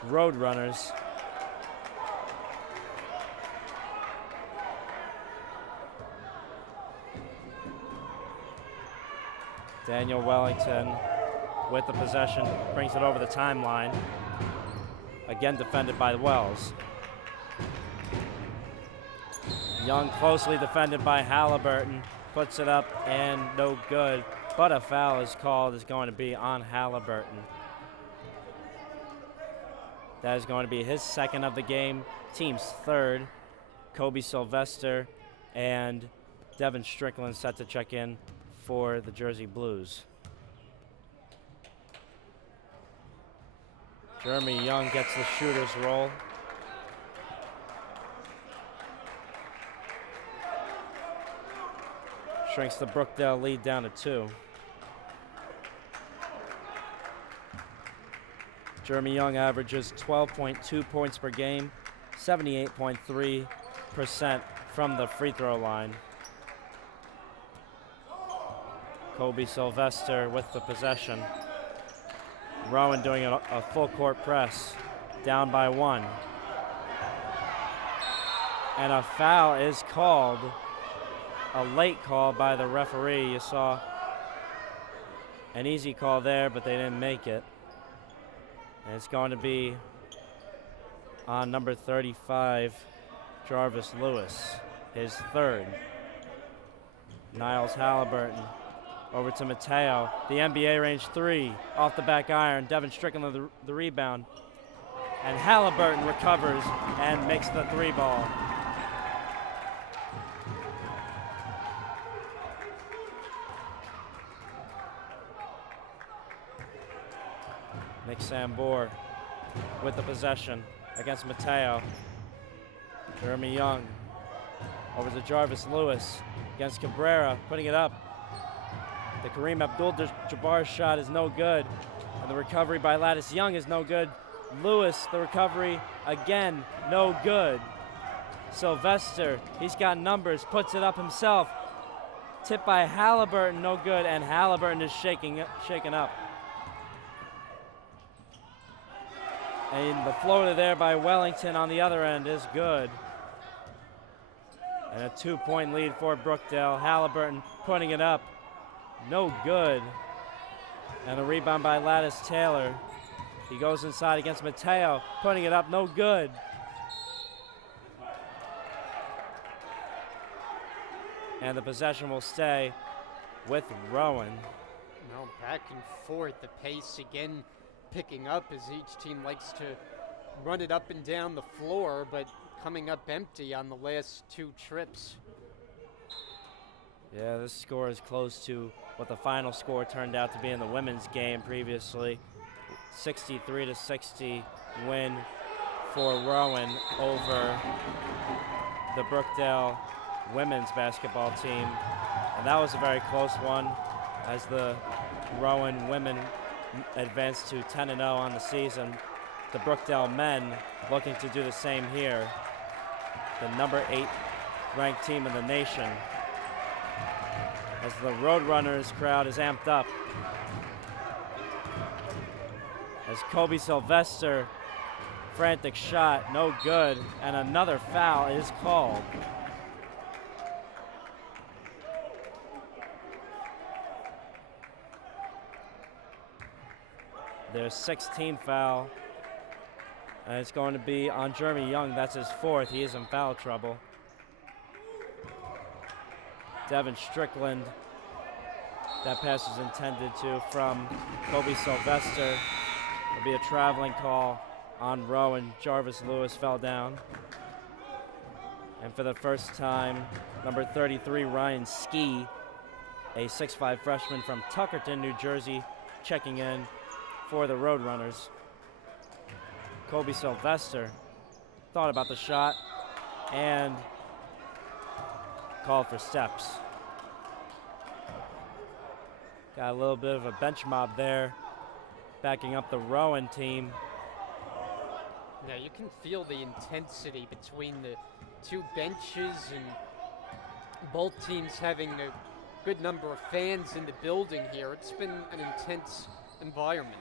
Roadrunners. Daniel Wellington with the possession, brings it over the timeline. Again defended by Wells. Young closely defended by Halliburton, puts it up and no good, but a foul is called, is going to be on Halliburton. That is going to be his second of the game, team's third. Kobe Sylvester and Devin Strickland set to check in for the Jersey Blues. Jeremy Young gets the shooter's roll. Shrinks the Brookdale lead down to 2. Jeremy Young averages 12.2 points per game, 78.3% from the free throw line. Kobe Sylvester with the possession. Rowan doing a full court press, down by 1. And a foul is called, a late call by the referee. You saw an easy call there, but they didn't make it. And it's going to be on number 35, Jarvis Lewis, his 3rd. Niles Halliburton over to Mateo. The NBA range 3 off the back iron. Devin Strickland the rebound. And Halliburton recovers and makes the 3 ball. Nick Sambor with the possession against Mateo. Jeremy Young over to Jarvis Lewis against Cabrera, putting it up. The Kareem Abdul-Jabbar shot is no good, and the recovery by Lattice Young is no good. Lewis, the recovery again, no good. Sylvester, he's got numbers, puts it up himself. Tipped by Halliburton, no good, and Halliburton is shaken up. And the floater there by Wellington on the other end is good. And a 2-point lead for Brookdale. Halliburton putting it up, no good. And a rebound by Lattice Taylor. He goes inside against Mateo, putting it up, no good. And the possession will stay with Rowan. Now back and forth, the pace again picking up as each team likes to run it up and down the floor, but coming up empty on the last 2 trips. Yeah, this score is close to what the final score turned out to be in the women's game previously. 63-60 win for Rowan over the Brookdale women's basketball team. And that was a very close one as the Rowan women advanced to 10-0 on the season. The Brookdale men looking to do the same here. The number 8 ranked team in the nation. As the Roadrunners crowd is amped up. As Kobe Sylvester, frantic shot, no good, and another foul is called. Their 16th foul, and it's going to be on Jeremy Young. That's his 4th. He is in foul trouble. Devin Strickland, that pass is intended to from Kobe Sylvester. It'll be a traveling call on Rowan. Jarvis Lewis fell down. And for the first time, number 33, Ryan Ski, a 6'5" freshman from Tuckerton, New Jersey, checking in for the Roadrunners. Kobe Sylvester thought about the shot and called for steps. Got a little bit of a bench mob there, backing up the Rowan team. Yeah, you can feel the intensity between the 2 benches and both teams having a good number of fans in the building here. It's been an intense environment.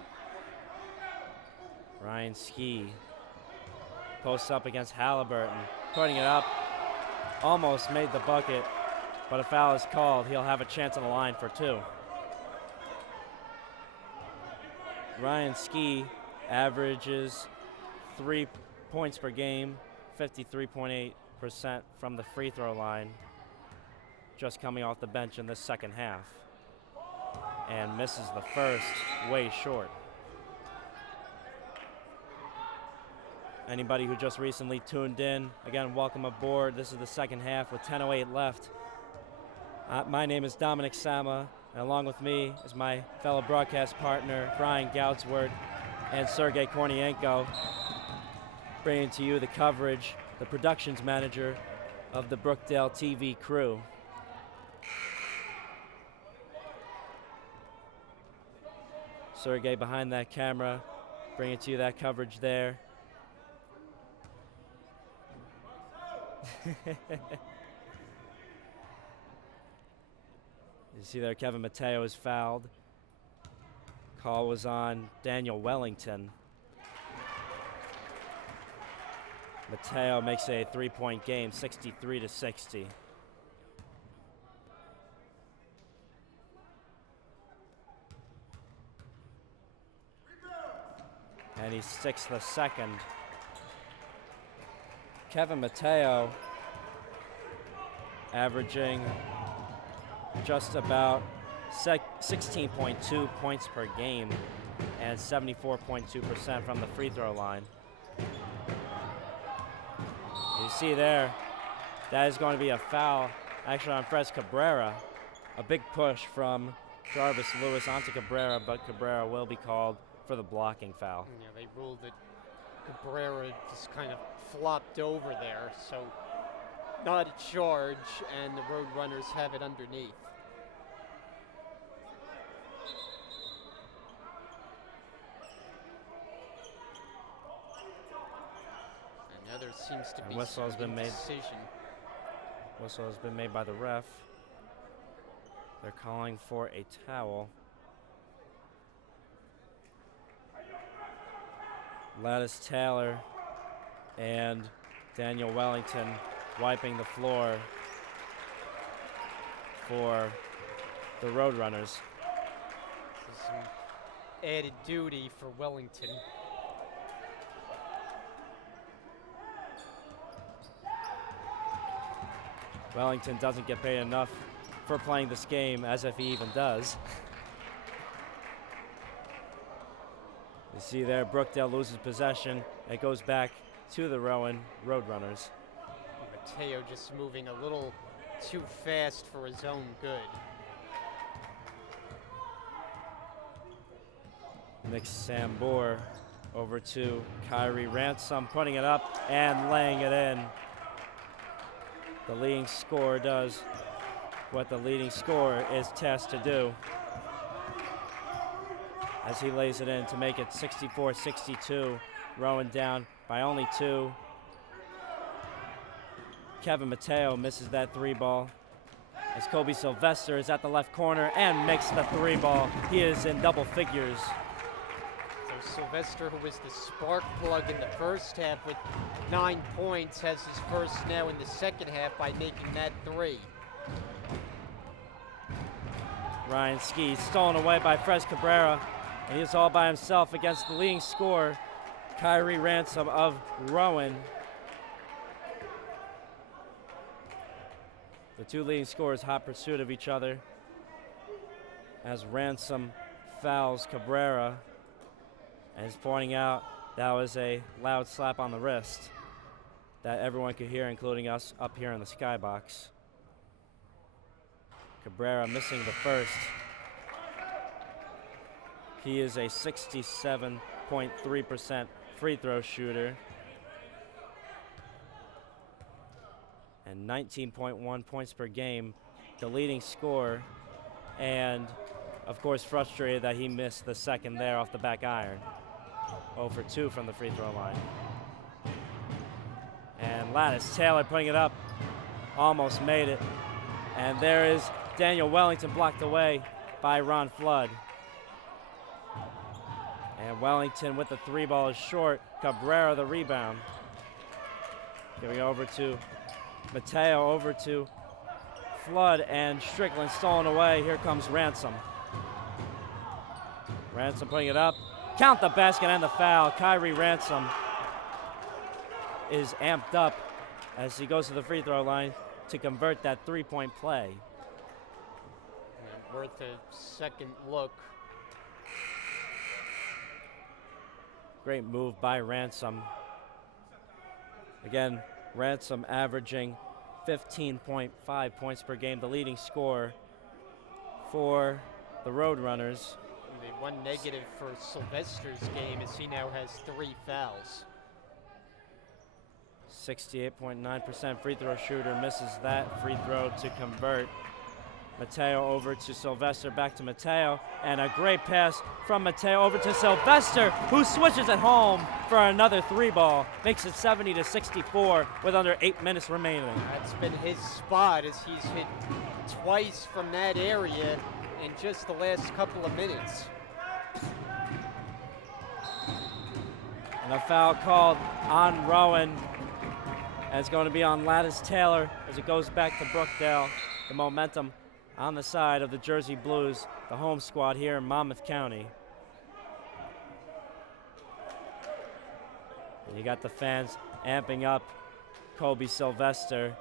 Ryan Ski posts up against Halliburton, putting it up, almost made the bucket, but a foul is called. He'll have a chance on the line for 2. Ryan Ski averages 3 points per game, 53.8% from the free throw line, just coming off the bench in the second half, and misses the first way short. Anybody who just recently tuned in, again, welcome aboard. This is the second half with 10:08 left. My name is Dominic Sama, and along with me is my fellow broadcast partner, Brian Goudsward and Sergey Kornienko, bringing to you the coverage, the productions manager of the Brookdale TV crew. Sergey behind that camera, bringing to you that coverage there. You see there, Kevin Mateo is fouled. Call was on Daniel Wellington. Mateo makes a 3-point game, 63-60. And he sticks the second. Kevin Mateo averaging just about 16.2 points per game and 74.2% from the free throw line. You see there, that is going to be a foul actually on Fres Cabrera. A big push from Jarvis Lewis onto Cabrera, but Cabrera will be called for the blocking foul. Yeah, they ruled that Cabrera just kind of flopped over there, so not a charge, and the Roadrunners have it underneath. And now there seems to be whistle has been made. indecision. Whistle has been made by the ref. They're calling for a towel. Lattice Taylor and Daniel Wellington wiping the floor for the Roadrunners. This is some added duty for Wellington. Wellington doesn't get paid enough for playing this game, as if he even does. You see there, Brookdale loses possession. It goes back to the Rowan Roadrunners. Mateo just moving a little too fast for his own good. Nick Sambor over to Kyrie Ransom, putting it up and laying it in. The leading scorer does what the leading scorer is tasked to do, as he lays it in to make it 64-62. Rowan down by only 2. Kevin Mateo misses that 3 ball, as Kobe Sylvester is at the left corner and makes the 3 ball. He is in double figures. So Sylvester, who was the spark plug in the first half with 9 points, has his first now in the second half by making that 3. Ryan Ski stolen away by Fres Cabrera, and he's all by himself against the leading scorer, Kyrie Ransom of Rowan. The 2 leading scorers hot pursuit of each other, as Ransom fouls Cabrera and is pointing out that was a loud slap on the wrist that everyone could hear, including us up here in the skybox. Cabrera missing the first. He is a 67.3% free throw shooter and 19.1 points per game, the leading scorer, and of course frustrated that he missed the second there off the back iron. 0 for 2 from the free throw line. And Lattice Taylor putting it up, almost made it. And there is Daniel Wellington blocked away by Ron Flood. And Wellington with the 3 ball is short. Cabrera the rebound. Giving over to Mateo, over to Flood, and Strickland stolen away. Here comes Ransom. Ransom putting it up. Count the basket and the foul. Kyrie Ransom is amped up as he goes to the free throw line to convert that 3-point play. And worth a second look. Great move by Ransom. Again, Ransom averaging 15.5 points per game, the leading scorer for the Roadrunners. The one negative for Sylvester's game is he now has 3 fouls. 68.9% free throw shooter, misses that free throw to convert. Mateo over to Sylvester, back to Mateo, and a great pass from Mateo over to Sylvester, who switches at home for another 3-ball, makes it 70-64 with under 8 minutes remaining. That's been his spot as he's hit twice from that area in just the last couple of minutes. And a foul called on Rowan. And it's going to be on Lattice Taylor as it goes back to Brookdale. The momentum on the side of the Jersey Blues, the home squad here in Monmouth County. And you got the fans amping up Kobe Sylvester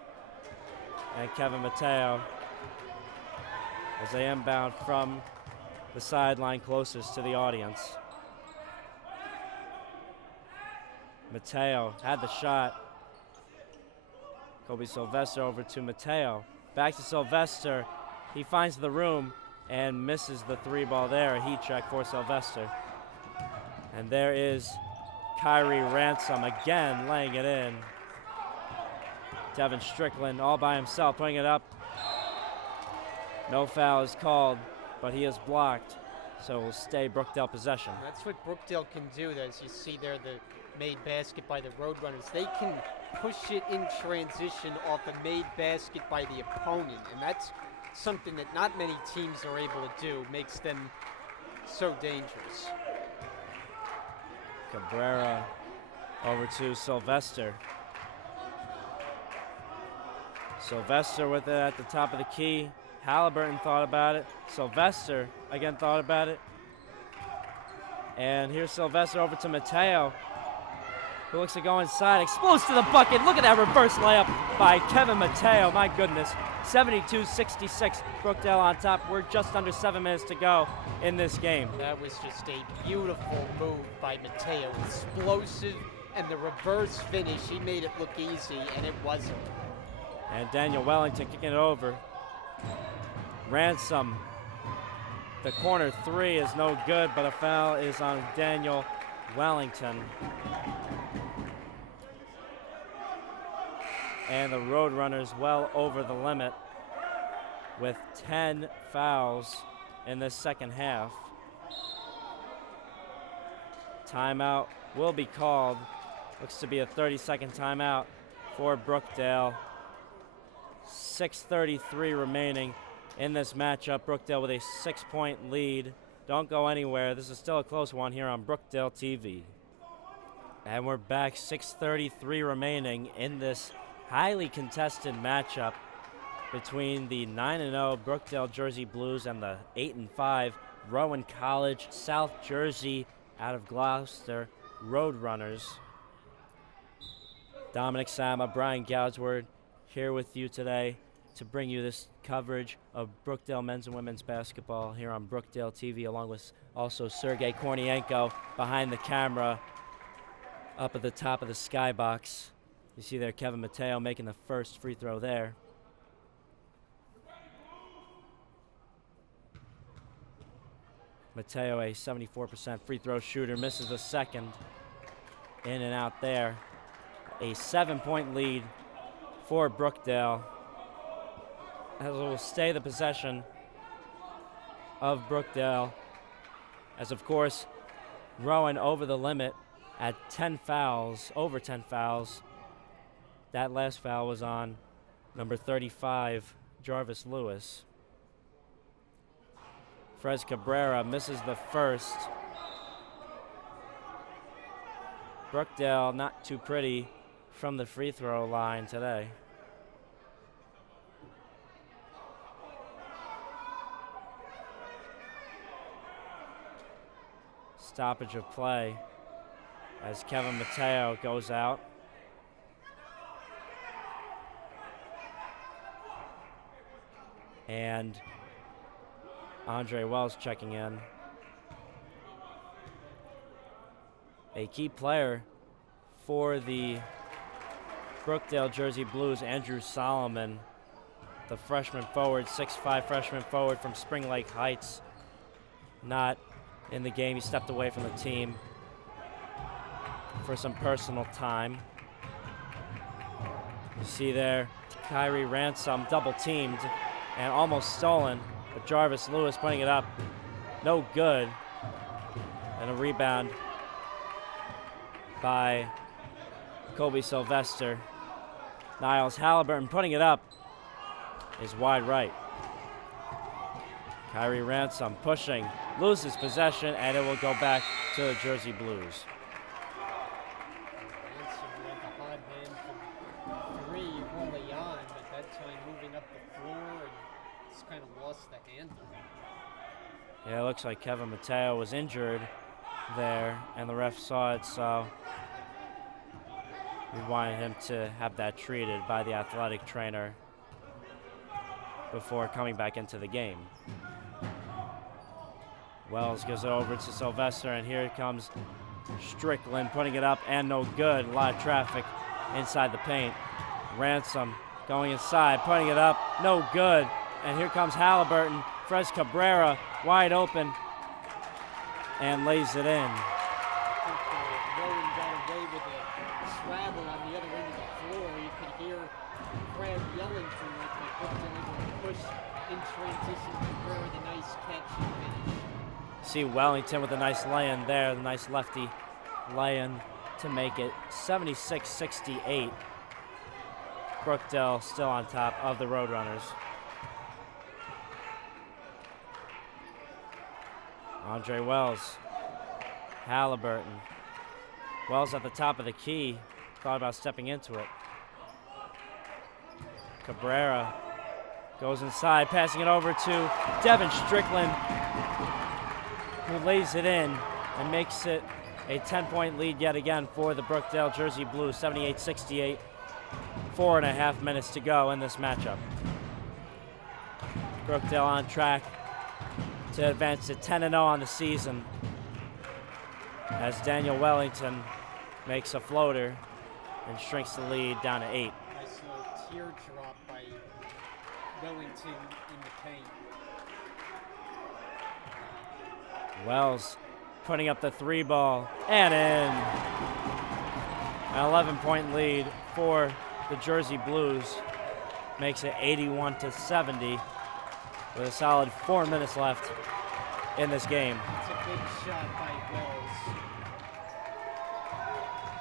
and Kevin Mateo as they inbound from the sideline closest to the audience. Mateo had the shot. Kobe Sylvester over to Mateo. Back to Sylvester. He finds the room and misses the 3-ball there. A heat check for Sylvester. And there is Kyrie Ransom again laying it in. Devin Strickland all by himself putting it up. No foul is called, but he is blocked. So it will stay Brookdale possession. That's what Brookdale can do. As you see there, the made basket by the Roadrunners. They can push it in transition off a made basket by the opponent, and that's something that not many teams are able to do. Makes them so dangerous. Cabrera over to Sylvester. Sylvester with it at the top of the key. Halliburton thought about it. Sylvester again thought about it. And here's Sylvester over to Mateo, who looks to go inside, explodes to the bucket. Look at that reverse layup by Kevin Mateo. My goodness, 72-66, Brookdale on top. We're just under 7 minutes to go in this game. That was just a beautiful move by Mateo. Explosive, and the reverse finish, he made it look easy, and it wasn't. And Daniel Wellington kicking it over. Ransom, the corner 3 is no good, but a foul is on Daniel Wellington. And the Roadrunners well over the limit with 10 fouls in this second half. Timeout will be called. Looks to be a 30-second timeout for Brookdale. 6:33 remaining in this matchup. Brookdale with a 6-point lead. Don't go anywhere. This is still a close one here on Brookdale TV. And we're back, 6:33 remaining in this highly contested matchup between the 9-0 Brookdale Jersey Blues and the 8-5 Rowan College South Jersey out of Gloucester Roadrunners. Dominic Sama, Brian Goudsword here with you today to bring you this coverage of Brookdale men's and women's basketball here on Brookdale TV, along with also Sergey Kornienko behind the camera up at the top of the skybox. You see there Kevin Mateo making the first free throw there. Mateo, a 74% free throw shooter, misses the second. In and out there. A 7-point lead for Brookdale, as it will stay the possession of Brookdale, as of course Rowan over the limit at 10 fouls, over 10 fouls. That last foul was on number 35, Jarvis Lewis. Frez Cabrera misses the first. Brookdale not too pretty from the free throw line today. Stoppage of play as Kevin Mateo goes out. And Andre Wells checking in. A key player for the Brookdale Jersey Blues, Andrew Solomon, the freshman forward, 6'5" freshman forward from Spring Lake Heights, not in the game. He stepped away from the team for some personal time. You see there, Kyrie Ransom double teamed and almost stolen, but Jarvis Lewis putting it up. No good. And a rebound by Kobe Sylvester. Niles Halliburton putting it up is wide right. Kyrie Ransom pushing, loses possession, and it will go back to the Jersey Blues. Ransom went a hard hand from 3 early on, but that time moving up the floor and just kind of lost the handle. Yeah, it looks like Kevin Mateo was injured there, and the ref saw it, so we wanted him to have that treated by the athletic trainer before coming back into the game. Wells gives it over to Sylvester, and here comes Strickland putting it up, and no good. A lot of traffic inside the paint. Ransom going inside, putting it up, no good. And here comes Halliburton. Fres Cabrera wide open and lays it in. I think Rowan got away with a travel on the other end of the floor. You could hear Brad yelling for it, but Brookdale able to push in transition. Cabrera, the nice catch and finish. See Wellington with a nice lay-in there, the nice lefty lay-in to make it 76-68. Brookdale still on top of the Roadrunners. Andre Wells, Halliburton. Wells at the top of the key, thought about stepping into it. Cabrera goes inside, passing it over to Devin Strickland, who lays it in and makes it a 10-point lead yet again for the Brookdale Jersey Blues, 78-68. 4.5 minutes to go in this matchup. Brookdale on track to advance to 10-0 on the season as Daniel Wellington makes a floater and shrinks the lead down to 8. Nice little teardrop by Wellington in the paint. Wells putting up the 3 ball and in. An 11-point lead for the Jersey Blues makes it 81-70 with a solid 4 minutes left in this game. It's a big shot by Wells.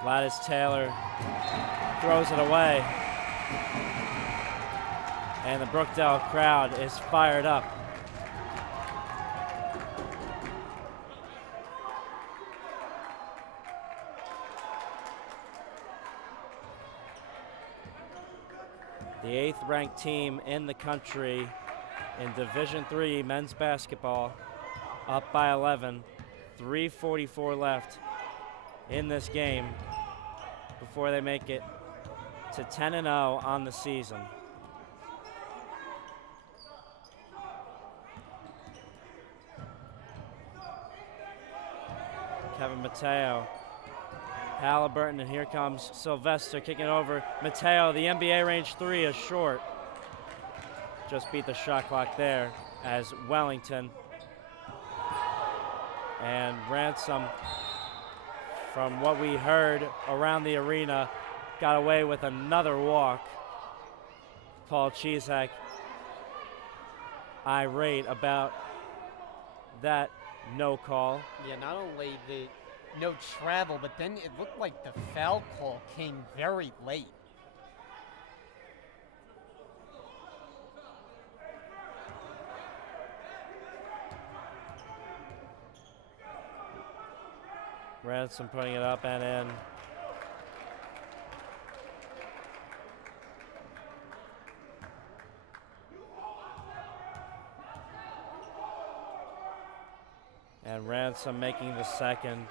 Gladys Taylor throws it away. And the Brookdale crowd is fired up. The 8th ranked team in the country in Division III men's basketball, up by 11, 3:44 left in this game before they make it to 10-0 on the season. Kevin Mateo, Halliburton, and here comes Sylvester kicking over. Mateo, the NBA range 3 is short. Just beat the shot clock there as Wellington and Ransom, from what we heard around the arena, got away with another walk. Paul Chesak irate about that no call. Yeah, not only the no travel, but then it looked like the foul call came very late. Ransom putting it up and in. And Ransom making the second.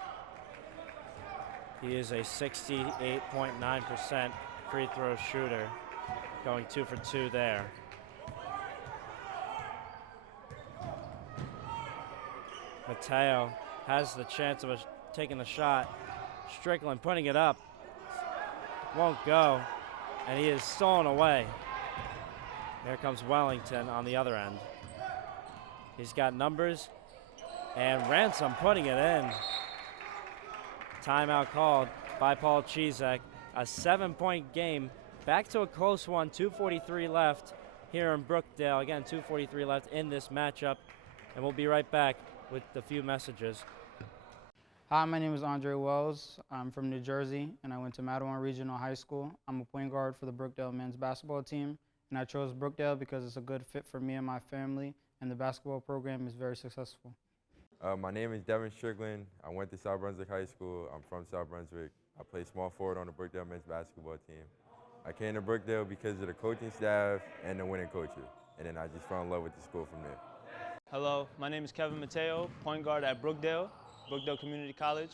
He is a 68.9% free throw shooter, going 2 for 2 there. Mateo has the chance of taking the shot. Strickland putting it up. Won't go. And he is stolen away. Here comes Wellington on the other end. He's got numbers. And Ransom putting it in. Timeout called by Paul Chesak. A 7-point game. Back to a close one. 2:43 left here in Brookdale. Again, 2:43 left in this matchup, and we'll be right back with a few messages. Hi, my name is Andre Wells. I'm from New Jersey, and I went to Matawan Regional High School. I'm a point guard for the Brookdale men's basketball team, and I chose Brookdale because it's a good fit for me and my family, and the basketball program is very successful. My name is Devin Strickland. I went to South Brunswick High School. I'm from South Brunswick. I play small forward on the Brookdale men's basketball team. I came to Brookdale because of the coaching staff and the winning coaches, and then I just fell in love with the school from there. Hello, my name is Kevin Mateo, point guard at Brookdale Community College,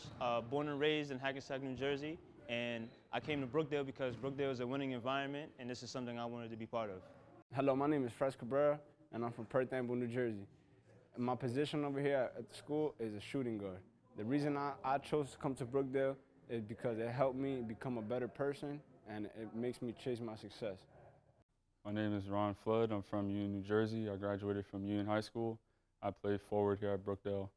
born and raised in Hackensack, New Jersey, and I came to Brookdale because Brookdale is a winning environment, and this is something I wanted to be part of. Hello, my name is Fred Cabrera, and I'm from Perth Amboy, New Jersey. And my position over here at the school is a shooting guard. The reason I chose to come to Brookdale is because it helped me become a better person, and it makes me chase my success. My name is Rowan Flood. I'm from Union, New Jersey. I graduated from Union High School. I play forward here at Brookdale.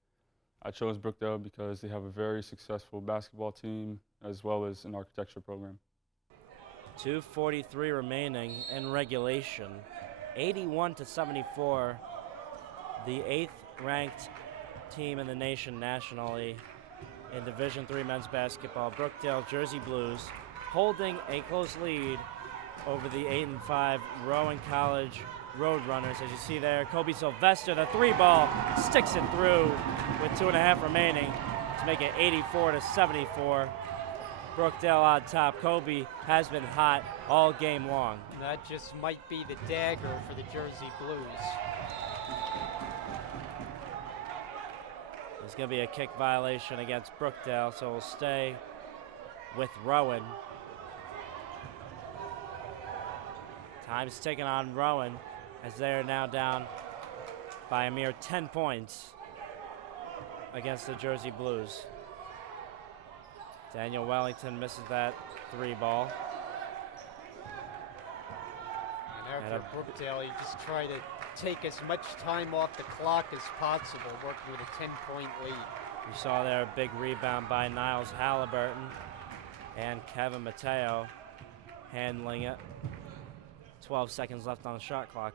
I chose Brookdale because they have a very successful basketball team as well as an architecture program. 2:43 remaining in regulation. 81-74. The 8th ranked team in the nation nationally in Division III men's basketball, Brookdale Jersey Blues, holding a close lead over the 8-5 Rowan College Roadrunners. As you see there, Kobe Sylvester, the 3-ball, sticks it through with 2.5 remaining to make it 84-74. Brookdale on top. Kobe has been hot all game long. That just might be the dagger for the Jersey Blues. There's going to be a kick violation against Brookdale, so we'll stay with Rowan. Time's ticking on Rowan as they are now down by a mere 10 points against the Jersey Blues. Daniel Wellington misses that 3-ball. And after Brookdale, you just try to take as much time off the clock as possible, working with a 10-point lead. You saw there a big rebound by Niles Halliburton and Kevin Mateo handling it. 12 seconds left on the shot clock.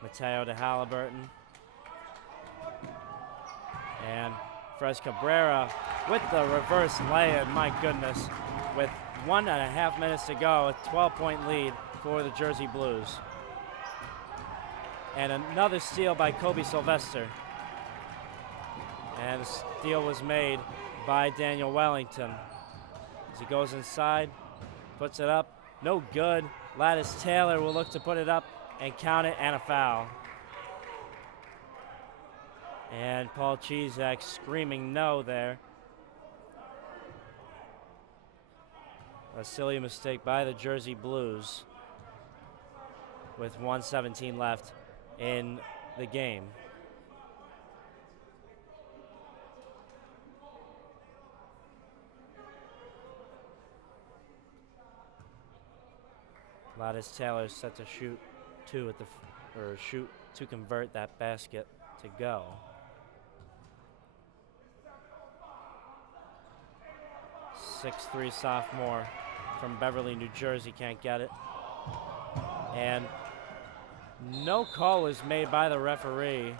Mateo to Halliburton. And Fres Cabrera with the reverse lay-in, my goodness. With 1.5 minutes to go, a 12-point lead for the Jersey Blues. And another steal by Kobe Sylvester. And the steal was made by Daniel Wellington. As he goes inside, puts it up, no good. Lattice Taylor will look to put it up and count it, and a foul. And Paul Chizak screaming no there. A silly mistake by the Jersey Blues with 1:17 left in the game. Lattice Taylor set to shoot two at the shoot to convert that basket to go. .63 sophomore from Beverly, New Jersey can't get it. And no call is made by the referee.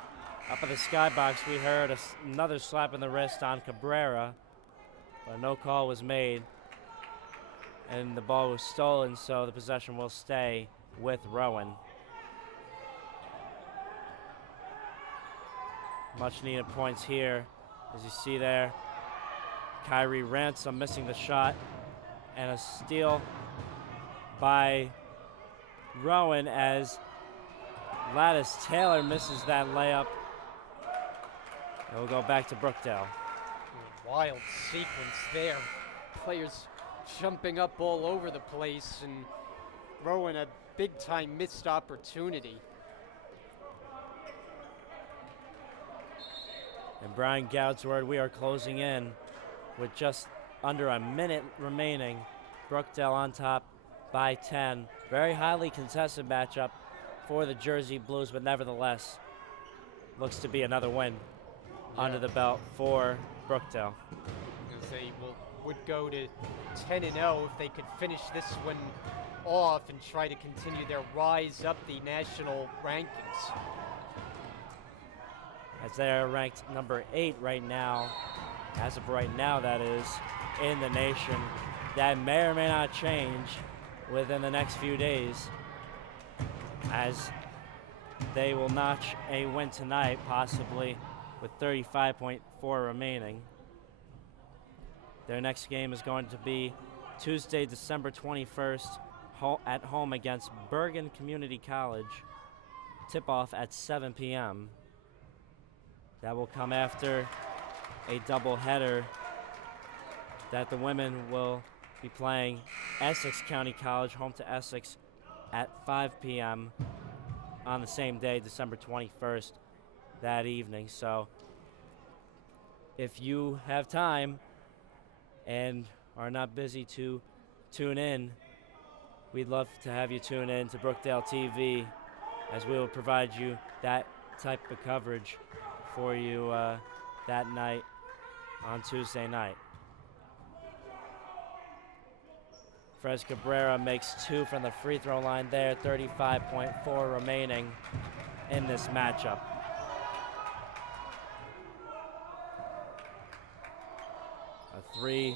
Up in the skybox, we heard another slap in the wrist on Cabrera, but no call was made. And the ball was stolen, so the possession will stay with Rowan. Much needed points here. As you see there, Kyrie Ransom missing the shot, and a steal by Rowan as Lattice Taylor misses that layup. And we'll go back to Brookdale. Wild sequence there. Players jumping up all over the place, and Rowan a big-time missed opportunity. And Brian Goud's word, we are closing in with just under a minute remaining. Brookdale on top by 10. Very highly contested matchup for the Jersey Blues, but nevertheless, looks to be another win under the belt for Brookdale. They will would go to 10-0 if they could finish this one off and try to continue their rise up the national rankings. As they are ranked number 8 right now, as of right now that is, in the nation. That may or may not change within the next few days, as they will notch a win tonight, possibly with 35.4 remaining. Their next game is going to be Tuesday, December 21st, at home against Bergen Community College. Tip-off at 7 p.m. That will come after a doubleheader that the women will be playing Essex County College, home to Essex, at 5 p.m. on the same day, December 21st, that evening. So if you have time and are not busy to tune in, we'd love to have you tune in to Brookdale TV, as we will provide you that type of coverage for you that night on Tuesday night. Frez Cabrera makes 2 from the free throw line there, 35.4 remaining in this matchup. A 3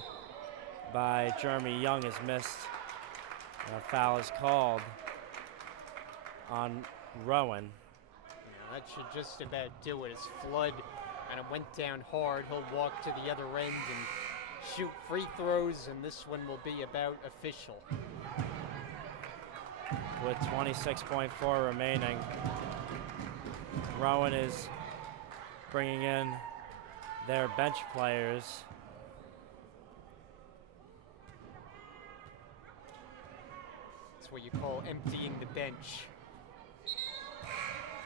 by Jeremy Young is missed. And a foul is called on Rowan. Yeah, that should just about do it. As Flood kind of went down hard, he'll walk to the other end and shoot free throws, and this one will be about official. With 26.4 remaining, Rowan is bringing in their bench players. That's what you call emptying the bench.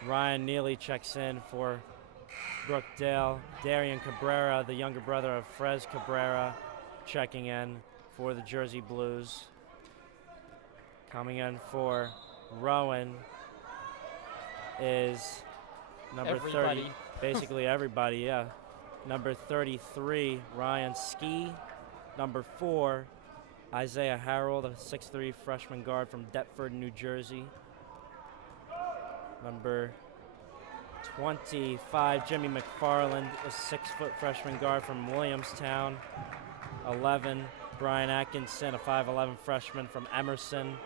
Ryan Neely checks in for Brookdale. Darian Cabrera, the younger brother of Frez Cabrera, checking in for the Jersey Blues. Coming in for Rowan is number 30. Basically everybody, yeah. Number 33, Ryan Ski. Number 4, Isaiah Harold, a 6'3" freshman guard from Deptford, New Jersey. Number 25, Jimmy McFarland, a 6-foot freshman guard from Williamstown. 11, Brian Atkinson, a 5'11" freshman from Emerson.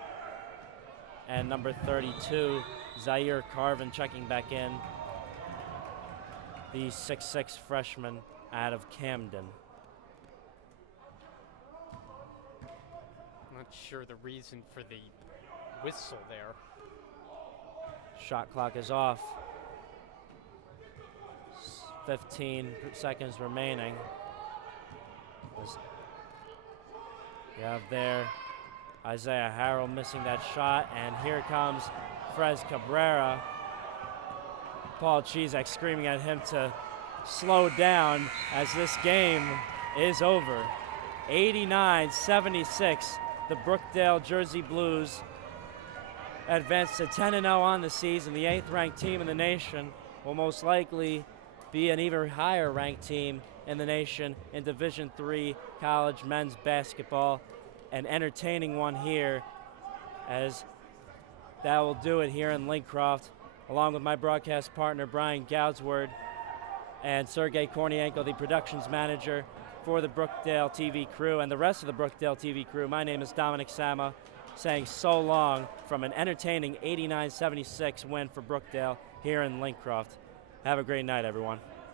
And number 32, Zaire Carvin checking back in, the 6'6" freshman out of Camden. Not sure the reason for the whistle there. Shot clock is off. 15 seconds remaining. You have there Isaiah Harrell missing that shot, and here comes Frez Cabrera. Paul Chizek screaming at him to slow down as this game is over. 89-76, the Brookdale Jersey Blues advance to 10-0 on the season. The 8th ranked team in the nation will most likely be an even higher ranked team in the nation in Division III college men's basketball. An entertaining one here, as that will do it here in Lincroft, along with my broadcast partner Brian Goudsward and Sergey Kornienko, the productions manager for the Brookdale TV crew and the rest of the Brookdale TV crew. My name is Dominic Sama, saying so long from an entertaining 89-76 win for Brookdale here in Lincroft. Have a great night, everyone.